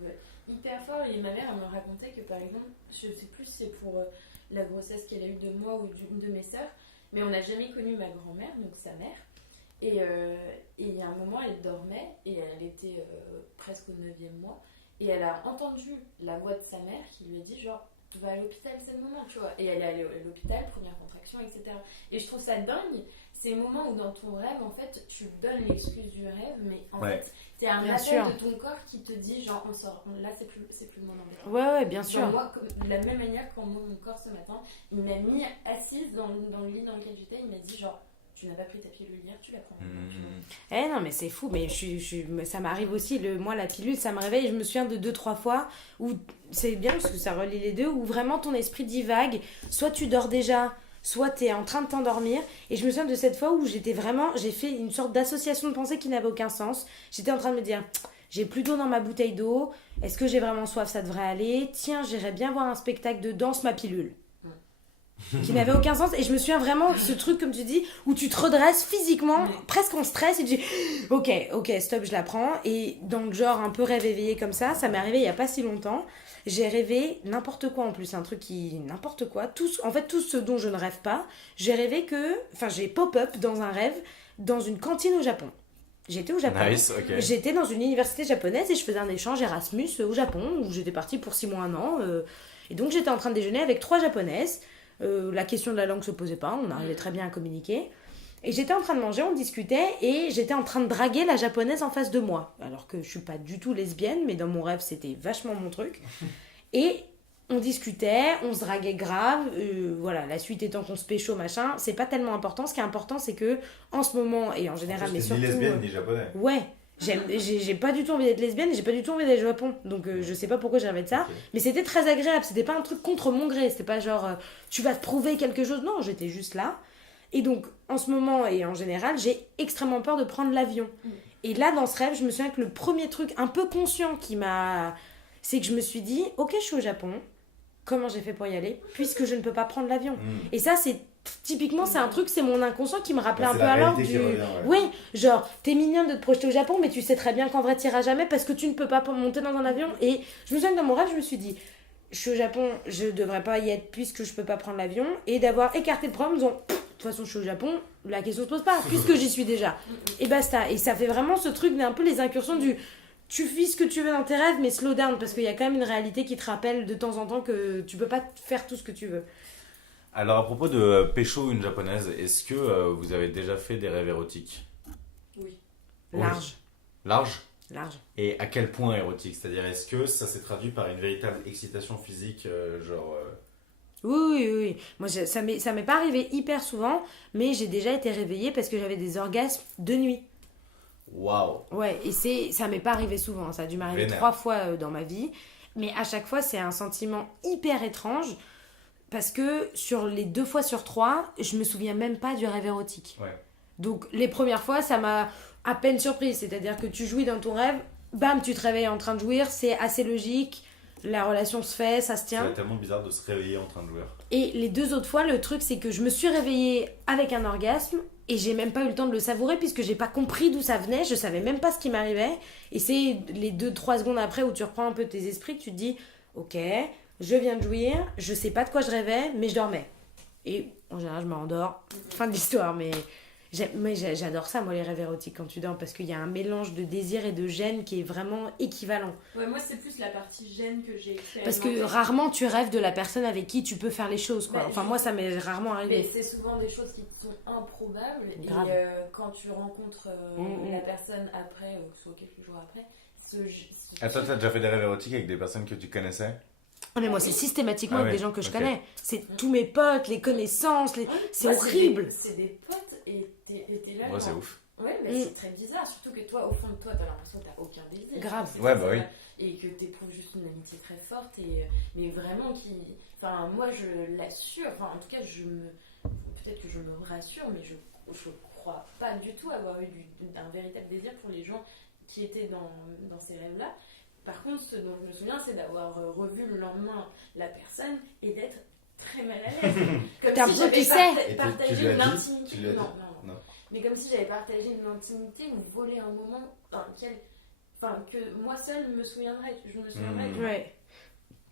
hyper forts. Et ma mère, elle me racontait que par exemple, je sais plus si c'est pour la grossesse qu'elle a eue de moi ou d'une de mes sœurs, mais on n'a jamais connu ma grand-mère, donc sa mère. Et il y a un moment, elle dormait, et elle était presque au 9e mois, et elle a entendu la voix de sa mère qui lui a dit genre, tu vas à l'hôpital, c'est le moment, tu vois. Et elle est allée à l'hôpital, première contraction, etc. Et je trouve ça dingue, ces moments où dans ton rêve, en fait, tu donnes l'excuse du rêve, mais en fait, c'est un appel de ton corps qui te dit genre, on sort, là c'est plus le moment. Ouais, bien sûr. Genre, moi, de la même manière, quand mon corps ce matin, il m'a mis assise dans le lit dans lequel j'étais, il m'a dit genre, tu n'as pas pris ta pilule hier, tu la prends. Non, mais c'est fou, mais ça m'arrive aussi, moi la pilule, ça me réveille, je me souviens de 2-3 fois où, c'est bien parce que ça relie les deux, où vraiment ton esprit divague, soit tu dors déjà, soit tu es en train de t'endormir, et je me souviens de cette fois où j'ai fait une sorte d'association de pensée qui n'avait aucun sens, j'étais en train de me dire, j'ai plus d'eau dans ma bouteille d'eau, est-ce que j'ai vraiment soif, ça devrait aller, tiens, j'irais bien voir un spectacle de danse, ma pilule. Qui n'avait aucun sens, et je me souviens vraiment de ce truc comme tu dis où tu te redresses physiquement presque en stress et tu dis ok stop, je la prends, et dans le genre un peu rêve éveillé comme ça m'est arrivé il y a pas si longtemps, j'ai rêvé n'importe quoi, en plus un truc qui n'importe quoi, tout ce dont je ne rêve pas, j'ai rêvé j'ai pop-up dans un rêve dans une cantine au Japon. J'étais au Japon, nice, okay. J'étais dans une université japonaise et je faisais un échange Erasmus au Japon où j'étais partie pour 6 mois, 1 an, et donc j'étais en train de déjeuner avec 3 japonaises. La question de la langue se posait pas, on arrivait très bien à communiquer. Et j'étais en train de manger, on discutait, et j'étais en train de draguer la japonaise en face de moi. Alors que je suis pas du tout lesbienne, mais dans mon rêve, c'était vachement mon truc. Et on discutait, on se draguait grave, voilà, la suite étant qu'on se pécho, machin, c'est pas tellement important. Ce qui est important, c'est que, en ce moment, et en général, mais surtout... ni lesbienne, ni japonais. Ouais. J'ai pas du tout envie d'être lesbienne et j'ai pas du tout envie d'aller au Japon, donc je sais pas pourquoi j'ai rêvé de ça, mais c'était très agréable, c'était pas un truc contre mon gré, c'était pas genre tu vas te prouver quelque chose, non, j'étais juste là. Et donc en ce moment et en général, j'ai extrêmement peur de prendre l'avion. Et là dans ce rêve, je me souviens que le premier truc un peu conscient c'est que je me suis dit ok, je suis au Japon, comment j'ai fait pour y aller puisque je ne peux pas prendre l'avion. Et ça typiquement, c'est un truc, c'est mon inconscient qui me rappelait un peu alors du... Oui, genre, t'es mignonne de te projeter au Japon, mais tu sais très bien qu'en vrai, t'iras jamais parce que tu ne peux pas monter dans un avion. Et je me souviens que dans mon rêve, je me suis dit, je suis au Japon, je devrais pas y être puisque je peux pas prendre l'avion, et d'avoir écarté le problème en disant, de toute façon, je suis au Japon, la question se pose pas, puisque j'y suis déjà. Et basta. Et ça fait vraiment ce truc d'un peu les incursions du... Tu fais ce que tu veux dans tes rêves, mais slow down, parce qu'il y a quand même une réalité qui te rappelle de temps en temps que tu peux pas faire tout ce que tu veux. Alors, à propos de pécho une japonaise, est-ce que vous avez déjà fait des rêves érotiques ? Oui. Large. Large ? Large. Et à quel point érotique ? C'est-à-dire, est-ce que ça s'est traduit par une véritable excitation physique, genre... Oui. Moi, ça m'est pas arrivé hyper souvent, mais j'ai déjà été réveillée parce que j'avais des orgasmes de nuit. Waouh. Ouais, et ça m'est pas arrivé souvent, ça a dû m'arriver 3 fois dans ma vie, mais à chaque fois, c'est un sentiment hyper étrange. Parce que sur les 2 fois sur 3, je me souviens même pas du rêve érotique. Ouais. Donc les premières fois, ça m'a à peine surprise. C'est-à-dire que tu jouis dans ton rêve, bam, tu te réveilles en train de jouir, c'est assez logique, la relation se fait, ça se tient. C'est tellement bizarre de se réveiller en train de jouir. Et les 2 autres fois, le truc, c'est que je me suis réveillée avec un orgasme et j'ai même pas eu le temps de le savourer puisque j'ai pas compris d'où ça venait, je savais même pas ce qui m'arrivait. Et c'est les 2-3 secondes après où tu reprends un peu tes esprits que tu te dis, ok... Je viens de jouir, je sais pas de quoi je rêvais, mais je dormais. Et en général, je me rendors. Fin de l'histoire, mais j'adore ça, moi, les rêves érotiques quand tu dors, parce qu'il y a un mélange de désir et de gêne qui est vraiment équivalent. Ouais, moi, c'est plus la partie gêne que j'ai expérimentée. Parce que rarement tu rêves de la personne avec qui tu peux faire les choses, quoi. Enfin, moi, ça m'est rarement arrivé. Mais c'est souvent des choses qui sont improbables. Grave. Et quand tu rencontres la personne après, ou soit quelques jours après, Attends, t'as déjà fait des rêves érotiques avec des personnes que tu connaissais ? Mais moi, c'est systématiquement avec des gens que je connais. C'est tous mes potes, les connaissances, c'est horrible. C'est des potes et t'es là. Ouais, c'est ouf. Ouais, mais c'est très bizarre. Surtout que toi, au fond de toi, t'as l'impression que t'as aucun désir. Grave. Ouais, bah oui. Et que t'éprouves juste une amitié très forte. Mais vraiment, enfin, moi, je l'assure. Enfin, en tout cas, peut-être que je me rassure, mais je crois pas du tout avoir eu un véritable désir pour les gens qui étaient dans ces rêves-là. Par contre, ce dont je me souviens, c'est d'avoir revu le lendemain la personne et d'être très mal à l'aise. Comme si j'avais partagé une intimité. Non. Mais comme si j'avais partagé une intimité ou volé un moment dans lequel, que moi seule me souviendrais. Je me souviendrais. Ouais.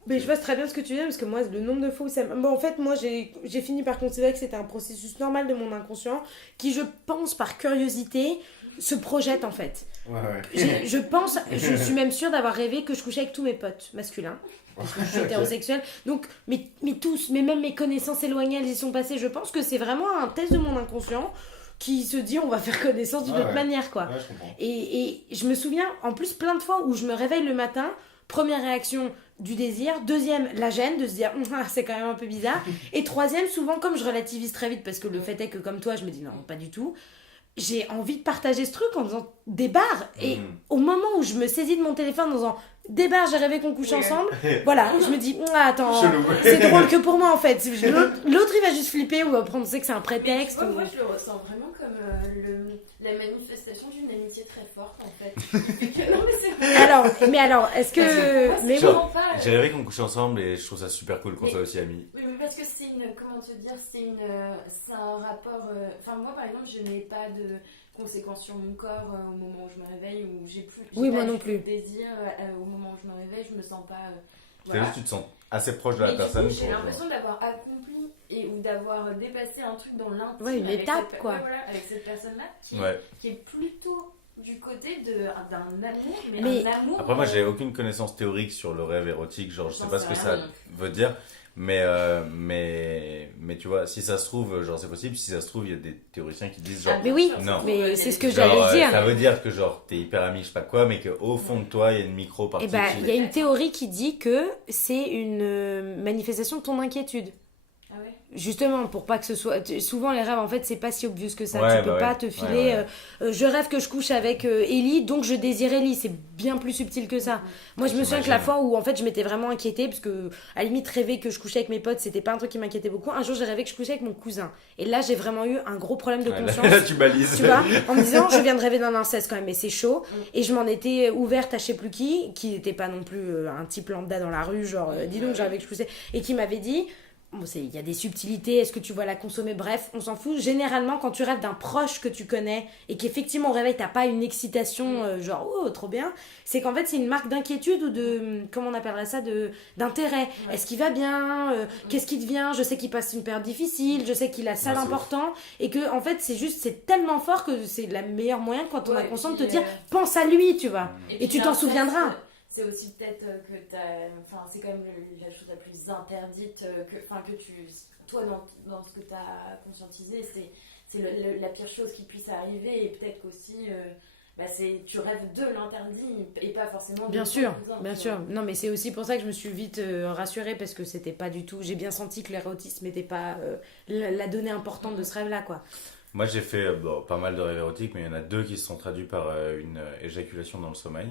Mais je vois très bien ce que tu dis parce que moi, le nombre de fois où ça... Bon, en fait, moi, j'ai fini par considérer que c'était un processus normal de mon inconscient qui, je pense, par curiosité, se projette en fait. Ouais. Je pense, je suis même sûre d'avoir rêvé que je couchais avec tous mes potes masculins. Parce que je suis hétérosexuelle. Donc, mais tous, mais même mes connaissances éloignées, elles y sont passées. Je pense que c'est vraiment un test de mon inconscient qui se dit on va faire connaissance d'une autre manière, quoi. Ouais, je comprends. Et je me souviens, en plus, plein de fois où je me réveille le matin, première réaction du désir, deuxième, la gêne de se dire c'est quand même un peu bizarre, et troisième, souvent, comme je relativise très vite, parce que le fait est que comme toi, je me dis non, pas du tout, j'ai envie de partager ce truc en faisant des bars, et au moment où je me saisis de mon téléphone en faisant des bars, j'ai rêvé qu'on couche ensemble, voilà, je me dis attends, c'est drôle que pour moi en fait, l'autre il va juste flipper ou va penser que c'est un prétexte. Mais, moi je le ressens vraiment comme la manifestation d'une amitié très forte en fait. Non mais c'est vrai. alors, est-ce que... Mais Genre, j'ai rêvé qu'on couchait ensemble et je trouve ça super cool qu'on soit aussi amis. Oui, mais parce que c'est une... Comment te dire? C'est un rapport... Enfin, moi, par exemple, je n'ai pas de conséquences sur mon corps au moment où je me réveille, ou j'ai moi pas non du plus. désir au moment où je me réveille, je me sens pas... C'est juste que tu te sens assez proche de la personne. J'ai l'impression d'avoir accompli ou d'avoir dépassé un truc dans l'intime. Ouais, une étape, quoi. Voilà, avec cette personne-là qui est plutôt du côté d'un amour, mais un amour... Après, moi, j'ai aucune connaissance théorique sur le rêve érotique, genre, je sais pas ce que ça veut dire, mais tu vois, si ça se trouve, genre, c'est possible, si ça se trouve, il y a des théoriciens qui disent, genre, mais oui, non. mais c'est ce que Genre, j'allais dire. ça veut dire que, genre, t'es hyper ami, je sais pas quoi, mais qu'au fond de toi, il y a une micro-partie. Eh ben, il y a une théorie qui dit que c'est une manifestation de ton inquiétude. Ah ouais. Justement, pour pas que ce soit... Souvent, les rêves, en fait, c'est pas si obvious que ça. Ouais, tu peux pas te filer... je rêve que je couche avec Ellie, donc je désire Ellie. C'est bien plus subtil que ça. Moi, je me souviens que la fois où, en fait, je m'étais vraiment inquiétée, parce que, à la limite, rêver que je couchais avec mes potes, c'était pas un truc qui m'inquiétait beaucoup. Un jour, j'ai rêvé que je couchais avec mon cousin. Et là, j'ai vraiment eu un gros problème de conscience. Là, tu balises. Tu vois, en me disant, je viens de rêver d'un inceste quand même, mais c'est chaud. Et je m'en étais ouverte à je sais plus qui n'était pas non plus un type lambda dans la rue, genre, dis donc, j'ai rêvé que je couchais. Et qui m'avait dit... Bon, il y a des subtilités, est-ce que tu vas la consommer? Bref, on s'en fout. Généralement, quand tu rêves d'un proche que tu connais et qu'effectivement au réveil, t'as pas une excitation genre oh trop bien, c'est qu'en fait c'est une marque d'inquiétude ou de, comment on appellerait ça, d'intérêt. Ouais. Est-ce qu'il va bien? Qu'est-ce qui devient? Je sais qu'il passe une période difficile, je sais qu'il a ça d'important, et que en fait c'est tellement fort que c'est le meilleur moyen quand on a conscience de te dire pense à lui, tu vois, et tu t'en souviendras. C'est aussi peut-être que enfin, c'est quand même la chose la plus interdite que tu... Toi, dans ce que tu as conscientisé, c'est la pire chose qui puisse arriver. Et peut-être qu'aussi, tu rêves de l'interdit et pas forcément... Bien sûr, bien sûr. Non, mais c'est aussi pour ça que je me suis vite rassurée, parce que c'était pas du tout... J'ai bien senti que l'érotisme n'était pas la donnée importante de ce rêve-là, quoi. Moi, j'ai fait pas mal de rêves érotiques, mais il y en a 2 qui se sont traduits par une éjaculation dans le sommeil.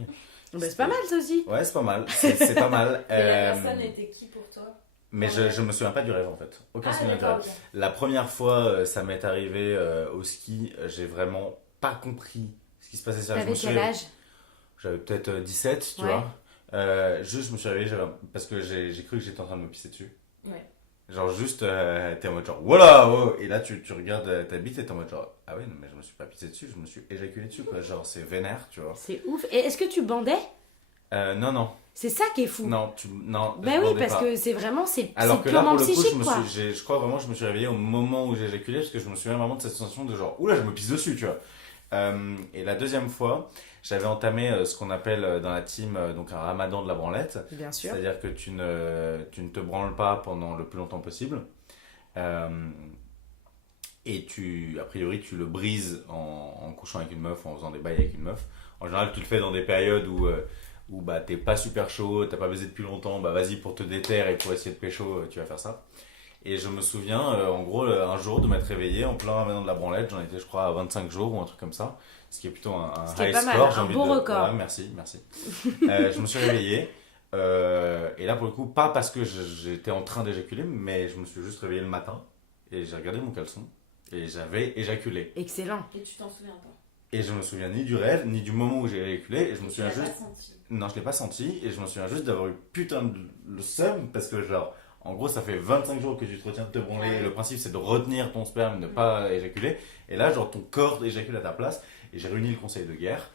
Bah, c'est pas mal, ça aussi. Ouais, c'est pas mal. C'est pas mal. Et la personne était qui pour toi? Mais je me souviens pas du rêve, en fait. Aucun souvenir du rêve. Okay. La première fois, ça m'est arrivé au ski, j'ai vraiment pas compris ce qui se passait sur la T'avais quel âge? J'avais peut-être 17, tu vois. Juste, je me suis réveillé parce que j'ai cru que j'étais en train de me pisser dessus. Ouais. Genre juste, t'es en mode genre, voilà, oh! Et là tu regardes ta bite et t'es en mode genre, ah ouais, non, mais je me suis pas pissé dessus, je me suis éjaculé dessus, quoi. Genre c'est vénère, tu vois. C'est ouf. Et est-ce que tu bandais? Non. C'est ça qui est fou. Non. Bah oui, parce que c'est vraiment, c'est alors que là, pour le coup, quoi. Je crois vraiment que je me suis réveillé au moment où j'ai éjaculé, parce que je me souviens vraiment de cette sensation de genre, oula, je me pisse dessus, tu vois. Et la deuxième fois, j'avais entamé ce qu'on appelle dans la team donc un ramadan de la branlette. Bien sûr. C'est-à-dire que tu ne te branles pas pendant le plus longtemps possible. Et a priori, tu le brises en couchant avec une meuf, en faisant des bails avec une meuf. En général, tu le fais dans des périodes où bah, t'es pas super chaud, t'as pas baisé depuis longtemps, bah vas-y, pour te déterre et pour essayer de pécho, tu vas faire ça. Et je me souviens, en gros, un jour de m'être réveillé en plein ramadan de la branlette. J'en étais, je crois, à 25 jours ou un truc comme ça. Ce qui est plutôt un high score. Un beau record. Voilà, merci. Je me suis réveillé. Et là, pour le coup, pas parce que j'étais en train d'éjaculer, mais je me suis juste réveillé le matin. Et j'ai regardé mon caleçon. Et j'avais éjaculé. Excellent. Et tu t'en souviens pas? Et je me souviens ni du rêve, ni du moment où j'ai éjaculé. Et je me souviens juste... Pas senti. Non, je l'ai pas senti. Et je me souviens juste d'avoir eu putain de le seum. Parce que genre... En gros, ça fait 25 jours que tu te retiens de te branler. Ouais. Le principe, c'est de retenir ton sperme et de ne pas éjaculer. Et là, genre, ton corps éjacule à ta place. Et j'ai réuni le conseil de guerre.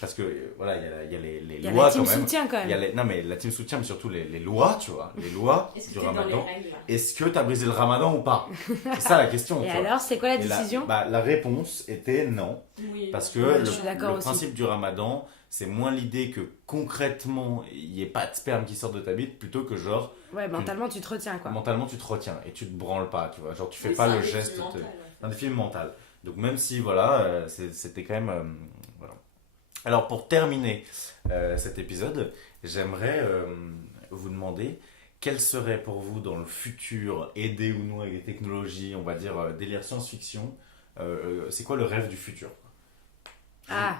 Parce que voilà, il y a les Il y a lois la team quand même. soutien quand Il y a même. non mais la team soutien, mais surtout les lois, tu vois, les lois Est-ce que du t'es dans les Ramadan. règles là Est-ce que t'as brisé le Ramadan ou pas? C'est ça la question. Et tu vois. alors, c'est quoi la Et décision? la réponse était non. Oui. Parce que Ouais, le, je suis d'accord le aussi. principe du Ramadan, c'est moins l'idée que concrètement, il n'y ait pas de sperme qui sort de ta bite, plutôt que genre, Ouais, mentalement, tu te retiens quoi. mentalement, tu te retiens et tu te branles pas, tu vois. Genre, tu fais Oui, pas c'est le un défi geste. mental, ouais. Un défi mental. Donc, même si, voilà, c'était quand même. Voilà. Alors, pour terminer cet épisode, j'aimerais vous demander quel serait pour vous, dans le futur, aidé ou non avec les technologies, on va dire délire science-fiction, c'est quoi le rêve du futur? Ah,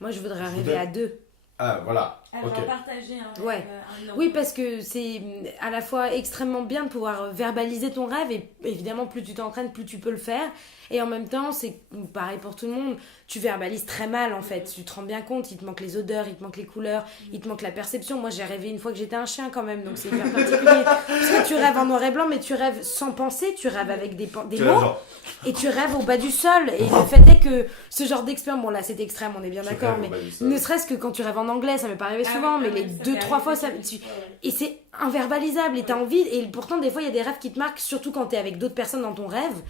moi je voudrais Je arriver voudrais- à 2. Ah, voilà. Alors, Ok. partager un rêve, Ouais. un Oui, nom. parce que c'est à la fois extrêmement bien de pouvoir verbaliser ton rêve et évidemment plus tu t'entraînes, plus tu peux le faire. Et en même temps, c'est pareil pour tout le monde, tu verbalises très mal en fait. Tu te rends bien compte, il te manque les odeurs, il te manque les couleurs, il te manque la perception. Moi j'ai rêvé une fois que j'étais un chien quand même, donc c'est hyper particulier. Parce que tu rêves en noir et blanc, mais tu rêves sans penser, tu rêves avec des Tu mots. vois, genre, Et tu rêves au bas du sol. Et le fait est que ce genre d'expérience, bon là c'est extrême, on est bien tu d'accord, rêves au mais bas du sol. ne serait-ce que quand tu rêves en anglais, ça m'est pas arrivé Ah souvent, oui, mais ah les oui, ça 2-3 m'est fois, ça, arrivé, tu- ouais. et c'est inverbalisable et t'as envie, et pourtant des fois il y a des rêves qui te marquent, surtout quand t'es avec d'autres personnes dans ton rêve,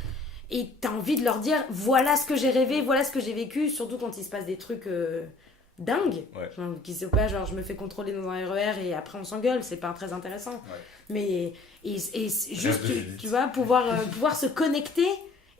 et t'as envie de leur dire voilà ce que j'ai rêvé, voilà ce que j'ai vécu, surtout quand il se passe des trucs dingues, Ouais. genre, qui sont pas genre je me fais contrôler dans un RER et après on s'engueule, c'est pas très intéressant. Ouais. Mais juste, de Judith. tu vois, pouvoir se connecter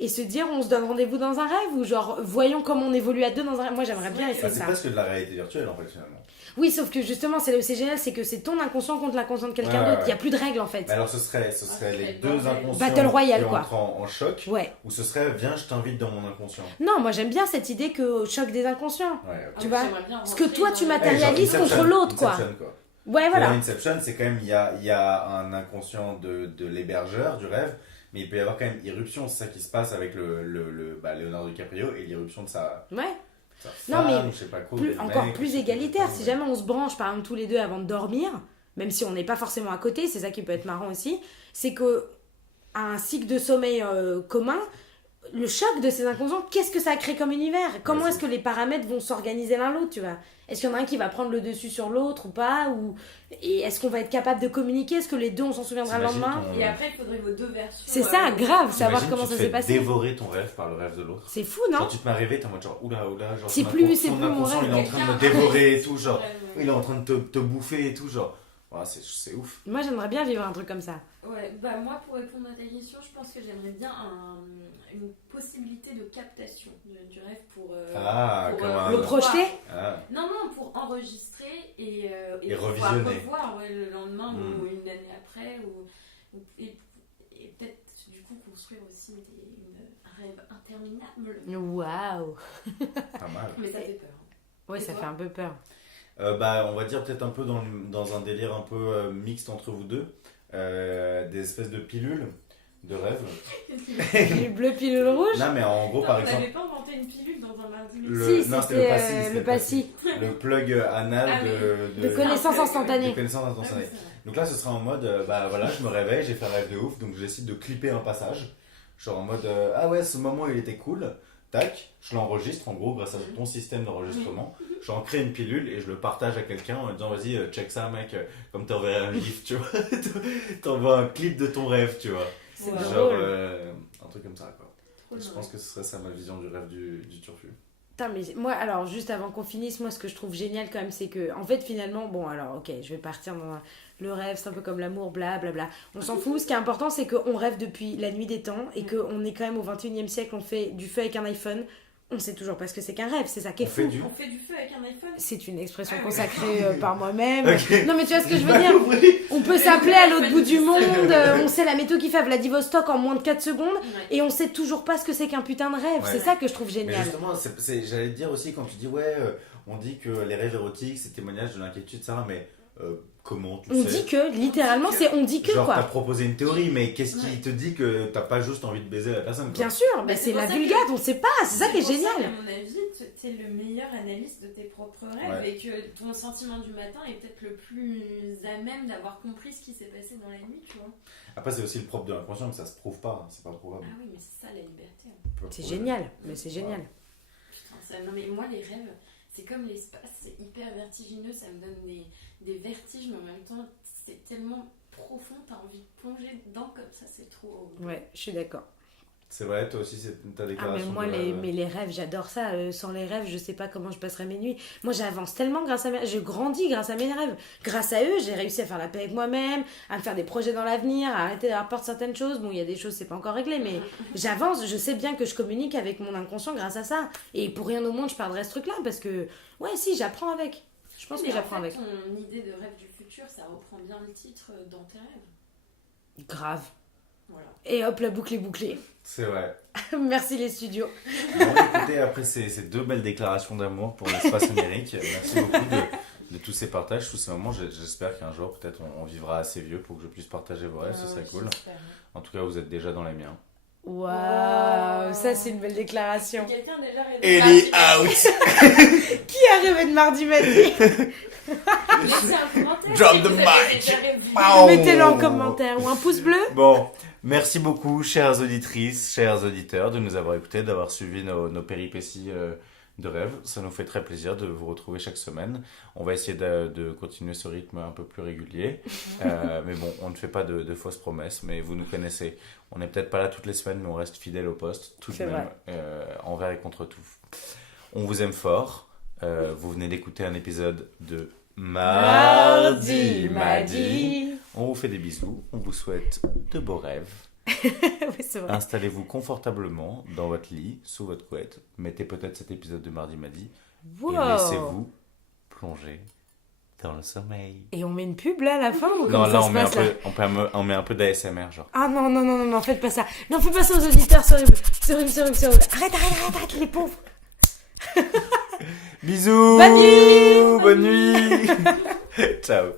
et se dire on se donne rendez-vous dans un rêve ou genre voyons comment on évolue à deux dans un rêve. Moi j'aimerais bien Ouais, essayer Ah, c'est ça. presque de la réalité virtuelle en fait finalement. Oui, sauf que justement c'est là où c'est génial, c'est que c'est ton inconscient contre l'inconscient de quelqu'un Ouais, d'autre. ouais. Il y a plus de règles en fait. Mais alors ce serait Ah, les quel deux bordel. inconscients Battle Royale, qui quoi. entrent en choc, Ouais. ou ce serait viens je t'invite dans mon inconscient. Non, moi j'aime bien cette idée que au choc des inconscients. Ouais, ok. Tu Ah, vois, j'aimerais bien parce que rentrer toi, dans tu le- matérialises genre contre Inception, l'autre, quoi. Inception, Ouais, Dans voilà. Inception, c'est quand même, il y a un inconscient de l'hébergeur du rêve, mais il peut y avoir quand même irruption, c'est ça qui se passe avec Leonardo DiCaprio et l'irruption de sa Ouais. femme, Non, mais je sais pas quoi, Plus, des encore mecs, plus je sais pas égalitaire. quoi, Si ouais. jamais on se branche, par exemple, tous les deux avant de dormir, même si on n'est pas forcément à côté, c'est ça qui peut être marrant aussi, c'est que à un cycle de sommeil commun, le choc de ces inconscients, qu'est-ce que ça a créé comme univers? Comment Ouais, est-ce que les paramètres vont s'organiser l'un l'autre, tu vois? Est-ce qu'il y en a un qui va prendre le dessus sur l'autre ou pas? Et est-ce qu'on va être capable de communiquer? Est-ce que les deux, on s'en souviendra le T'imagines lendemain? ton- Et après, il faudrait vos deux versions. C'est ça, grave, savoir t'imagines, comment tu ça te s'est fais passé. dévorer ton rêve par le rêve de l'autre. C'est fou, non? Genre tu te mets à rêver, t'es en mode genre oula, genre C'est ton plus- inconscient- c'est ton plus mon inconscient, rêve. il est en train de me dévorer et tout, genre il est en train de te bouffer et tout, genre voilà, c'est ouf. Moi, j'aimerais bien vivre un truc comme ça. Ouais, bah moi pour répondre à ta question, je pense que j'aimerais bien une possibilité de captation du rêve pour, Ah, pour, comme euh, un- Le le projeter? Ah. Non, pour enregistrer et revisionner. pouvoir revoir le lendemain Mm. ou une année après et peut-être du coup construire aussi un rêve interminable. Waouh! Pas mal. Mais ça fait peur. Ouais, Et ça toi fait un peu peur. On va dire peut-être un peu dans un délire un peu mixte entre vous deux. Des espèces de pilules de rêve. Le bleu pilule rouge? Non, mais en gros, par On exemple, n'avait pas inventé une pilule dans un mardi Si, non, c'était c'était le passy. le plug anal Ah oui. de De connaissances Ah, instantanées. de connaissances instantanées. Donc là, ce sera en mode, voilà, je me réveille, j'ai fait un rêve de ouf, donc je décide de clipper un passage. Genre en mode, ah ouais, ce moment il était cool, tac, je l'enregistre en gros grâce à ton système d'enregistrement. J'en crée une pilule et je le partage à quelqu'un en disant, vas-y, check ça, mec, comme t'enverrais un GIF, tu vois. T'envoies un clip de ton rêve, tu vois. C'est Ouais. Genre, drôle. un truc comme ça, quoi. Trop Je drôle. pense que ce serait ça ma vision du rêve du turfu. Putain, mais moi, alors, juste avant qu'on finisse, moi, ce que je trouve génial quand même, c'est que, en fait, finalement, bon, alors, ok, je vais partir dans le rêve, c'est un peu comme l'amour, blablabla. On s'en fout. Ce qui est important, c'est qu'on rêve depuis la nuit des temps et qu'on est quand même au 21e siècle, on fait du feu avec un iPhone. On sait toujours pas ce que c'est qu'un rêve, c'est ça qui est On fou. fait du... On fait du feu avec un iPhone. C'est une expression Ah oui. consacrée par moi-même. Ok. Non, mais tu vois ce que je veux dire? On peut s'appeler à l'autre bout du monde, on sait la météo qui fait à Vladivostok en moins de 4 secondes, Ouais. et on sait toujours pas ce que c'est qu'un putain de rêve. Ouais. C'est ça que je trouve Mais génial. justement, j'allais te dire aussi, quand tu dis, ouais, on dit que les rêves érotiques, c'est témoignage de l'inquiétude, ça, mais comment tu On sais dit que, littéralement, c'est on dit que Genre, t'as quoi. proposé une théorie, mais qu'est-ce qui Ouais. te dit que t'as pas juste envie de baiser la personne, quoi. Bien sûr, mais c'est c'est pour la ça que- vulgate, on sait pas, c'est ça qui est pour génial. À mon avis, t'es le meilleur analyste de tes propres rêves Ouais. et que ton sentiment du matin est peut-être le plus à même d'avoir compris ce qui s'est passé dans la nuit, tu vois. Après, c'est aussi le propre de l'inconscient, que ça se prouve pas, hein, c'est pas prouvable. Ah oui, mais c'est ça la liberté. hein. On peut C'est prouver. génial, mais c'est génial. Putain, ça. Non, mais moi, les rêves, c'est comme l'espace, c'est hyper vertigineux, ça me donne des vertiges, mais en même temps, c'est tellement profond, t'as envie de plonger dedans comme ça, c'est trop... Ouais, je suis d'accord. C'est vrai, toi aussi, c'est ta déclaration. Mais moi, les rêves, j'adore ça. Sans les rêves, je sais pas comment je passerai mes nuits. Moi, j'avance tellement grâce à mes rêves. Je grandis grâce à mes rêves. Grâce à eux, j'ai réussi à faire la paix avec moi-même, à me faire des projets dans l'avenir, à arrêter d'avoir peur de certaines choses. Bon, il y a des choses, c'est pas encore réglé, mais j'avance. Je sais bien que je communique avec mon inconscient grâce à ça. Et pour rien au monde, je perdrai ce truc-là parce que, ouais, si, j'apprends avec. Je pense que j'apprends avec. Ton idée de rêve du futur, ça reprend bien le titre dans tes rêves. Grave. Voilà. Et hop, la boucle est bouclée. C'est vrai. Merci les studios. Bon, écoutez, après ces deux belles déclarations d'amour pour l'espace numérique, merci beaucoup de tous ces partages, tous ces moments. J'espère qu'un jour, peut-être, on vivra assez vieux pour que je puisse partager vos rêves, ce serait cool. En tout cas, vous êtes déjà dans les miens. Waouh, ça c'est une belle déclaration. Quelqu'un a déjà rêvé Ellie out. Qui a rêvé de mardi midi? Laissez un commentaire. Drop si the vous avez mic. déjà rêvé. Wow. Mettez-le en commentaire ou un pouce bleu. Bon, merci beaucoup, chères auditrices, chers auditeurs, de nous avoir écoutés, d'avoir suivi nos péripéties de rêve. Ça nous fait très plaisir de vous retrouver chaque semaine. On va essayer de continuer ce rythme un peu plus régulier. Mais bon, on ne fait pas de fausses promesses, mais vous nous connaissez. On n'est peut-être pas là toutes les semaines, mais on reste fidèle au poste, tout de même, envers et contre tout. On vous aime fort. Vous venez d'écouter un épisode de Mardi Madi. On vous fait des bisous. On vous souhaite de beaux rêves. Oui, c'est vrai. Installez-vous confortablement dans votre lit, sous votre couette. Mettez peut-être cet épisode de Mardi Madi. Wow. Et laissez-vous plonger dans le sommeil. Et on met une pub là à la fin ou Non, comment là, ça on se met, passe, on met un peu d'ASMR, genre. Ah non, non, non, non, non, faites pas ça. Non, faites pas ça aux auditeurs, c'est horrible. C'est horrible, c'est horrible, c'est horrible. Arrête, les pauvres. Bisous. Bonne nuit. Bonne nuit. Ciao.